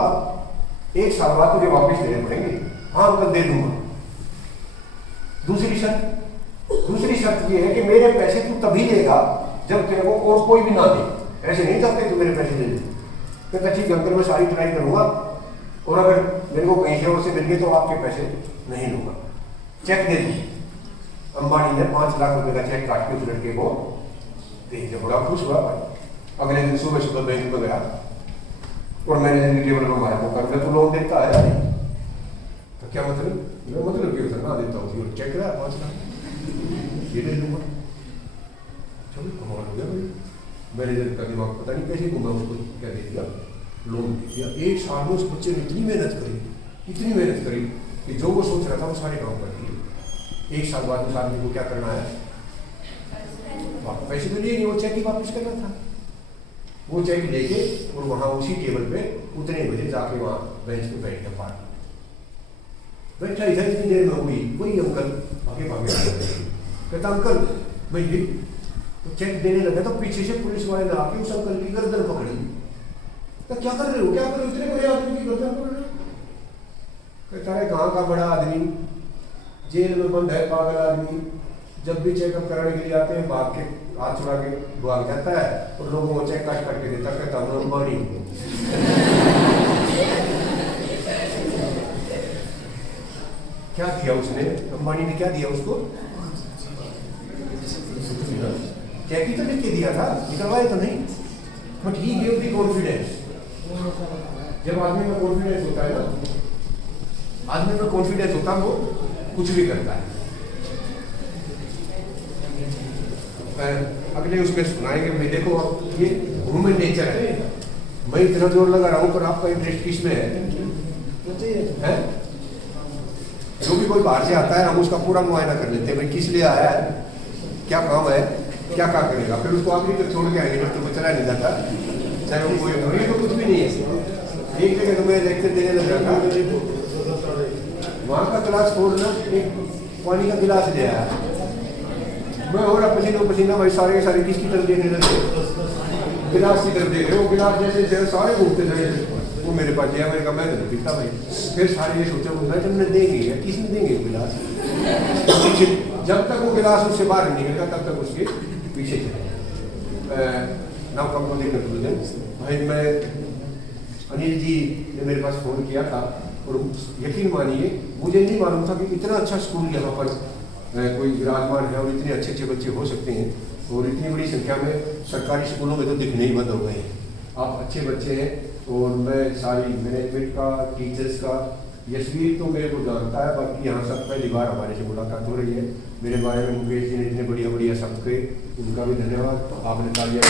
1 साल बाद तुझे वापस देने पड़ेंगे। हाँ अंकल दे दूंगा। दूसरी शर्त ये है कि मेरे पैसे तू तभी लेगा जब तेरे को और कोई भी ना दे, ऐसे नहीं सकते तू मेरे पैसे ले ले। कहता ठीक है अंकल मैं सारी ट्राई करूंगा और अगर मेरे को कहीं से और से मिल गए तो आपके पैसे नहीं लूंगा। चेक दे दी, अंबानी ने 5 लाख रुपए का चेक काट के उस लड़के को दे दिया। बड़ा खुश हुआ। अगले दिन सुबह बैंक में गया और मैंने टेबल में मारा वो कर तो लोन देता है तो क्या मतलब क्या होता ना देता हूँ चेक रहा 5 लाख ये ले लूंगा। चलो कमाल हो गया भाई, मैनेजर का दिमाग पता नहीं कैसे घूमा, उसको क्या दे दिया, लोन दे दिया। 1 साल में उस बच्चे ने इतनी मेहनत करी कि जो वो सोच रहा था वो सारे काम कर दिए। 1 साल बाद उस आदमी को क्या करना है, पैसे तो लिए नहीं, वो चेक ही वापस करना था। वो चेक लेके और वहां उसी टेबल पे उतने बजे जाके वहां बेंच पे बैठ गया। पार्टी बैठा इधर इतनी देर में हुई वही अंकल भागे कहता अंकल मैं ये तो चेक देने लगा तो पीछे से पुलिस वाले ने आके उस अंकल की गर्दन पकड़ी। तो क्या कर रहे हो इतने बड़े आदमी की गर्दन पकड़ रहे हो? कहता है कहाँ का बड़ा आदमी, जेल में बंद है पागल आदमी, जब भी चेकअप कराने के लिए आते हैं भाग के हाथ छुड़ा के भाग जाता है और लोगों को चेक काट के देता। कहता हूँ अंबानी क्या किया उसने, अंबानी ने क्या दिया उसको, चेक ही तो लिख के दिया था, निकलवाए तो नहीं, but he give the confidence. जब आदमी में कॉन्फिडेंस होता है ना, आदमी में कॉन्फिडेंस होता है वो कुछ भी करता है। अगले उसमें सुनाएंगे भाई देखो अब ये ह्यूमन नेचर है, मैं इतना जोर लगा रहा हूँ पर आपका इंटरेस्ट किस में है? जो भी कोई बाहर से आता है हम उसका पूरा मुआयना कर लेते हैं, भाई किस लिए आया है, क्या काम है, क्या करेगा, फिर उसको आखिरी तक छोड़ के आएंगे जब तो चला नहीं जाता, चाहे वो कोई हो। ये तो कुछ भी नहीं है। एक जगह तो मैं लेक्चर देने लग रहा था, वहाँ का गिलास छोड़ना, एक पानी का गिलास ले आया मैं और पसीना भाई सारे किसकी तरफ देखने लगे, गिलास की तरफ देख रहे हो, गिलास जैसे सारे घूमते चले, वो मेरे पास गया, मैंने कहा मैं नहीं पीता भाई। फिर सारे ये सोचा बोलता जब मैं देंगे या किसने देंगे गिलास, जब तक वो गिलास उससे बाहर नहीं निकलेगा तब तक उसके पीछे चले। Now come to the conclusion. भाई मैं अनिल जी ने मेरे पास फ़ोन किया था और यकीन मानिए मुझे नहीं मालूम था कि इतना अच्छा स्कूल यहाँ पर कोई विराजमान है और इतने अच्छे बच्चे हो सकते हैं और इतनी बड़ी संख्या में सरकारी स्कूलों में तो दिखने ही बंद हो गए हैं। आप अच्छे बच्चे हैं और मैं सारी मैनेजमेंट का, टीचर्स का, यशवीर तो मेरे को जानता है, बाकी यहाँ सब पहली बार हमारे से मुलाकात हो रही है। मेरे बारे में मुकेश जी ने इतने बढ़िया शब्द कहे, उनका भी धन्यवाद। आपने तालियां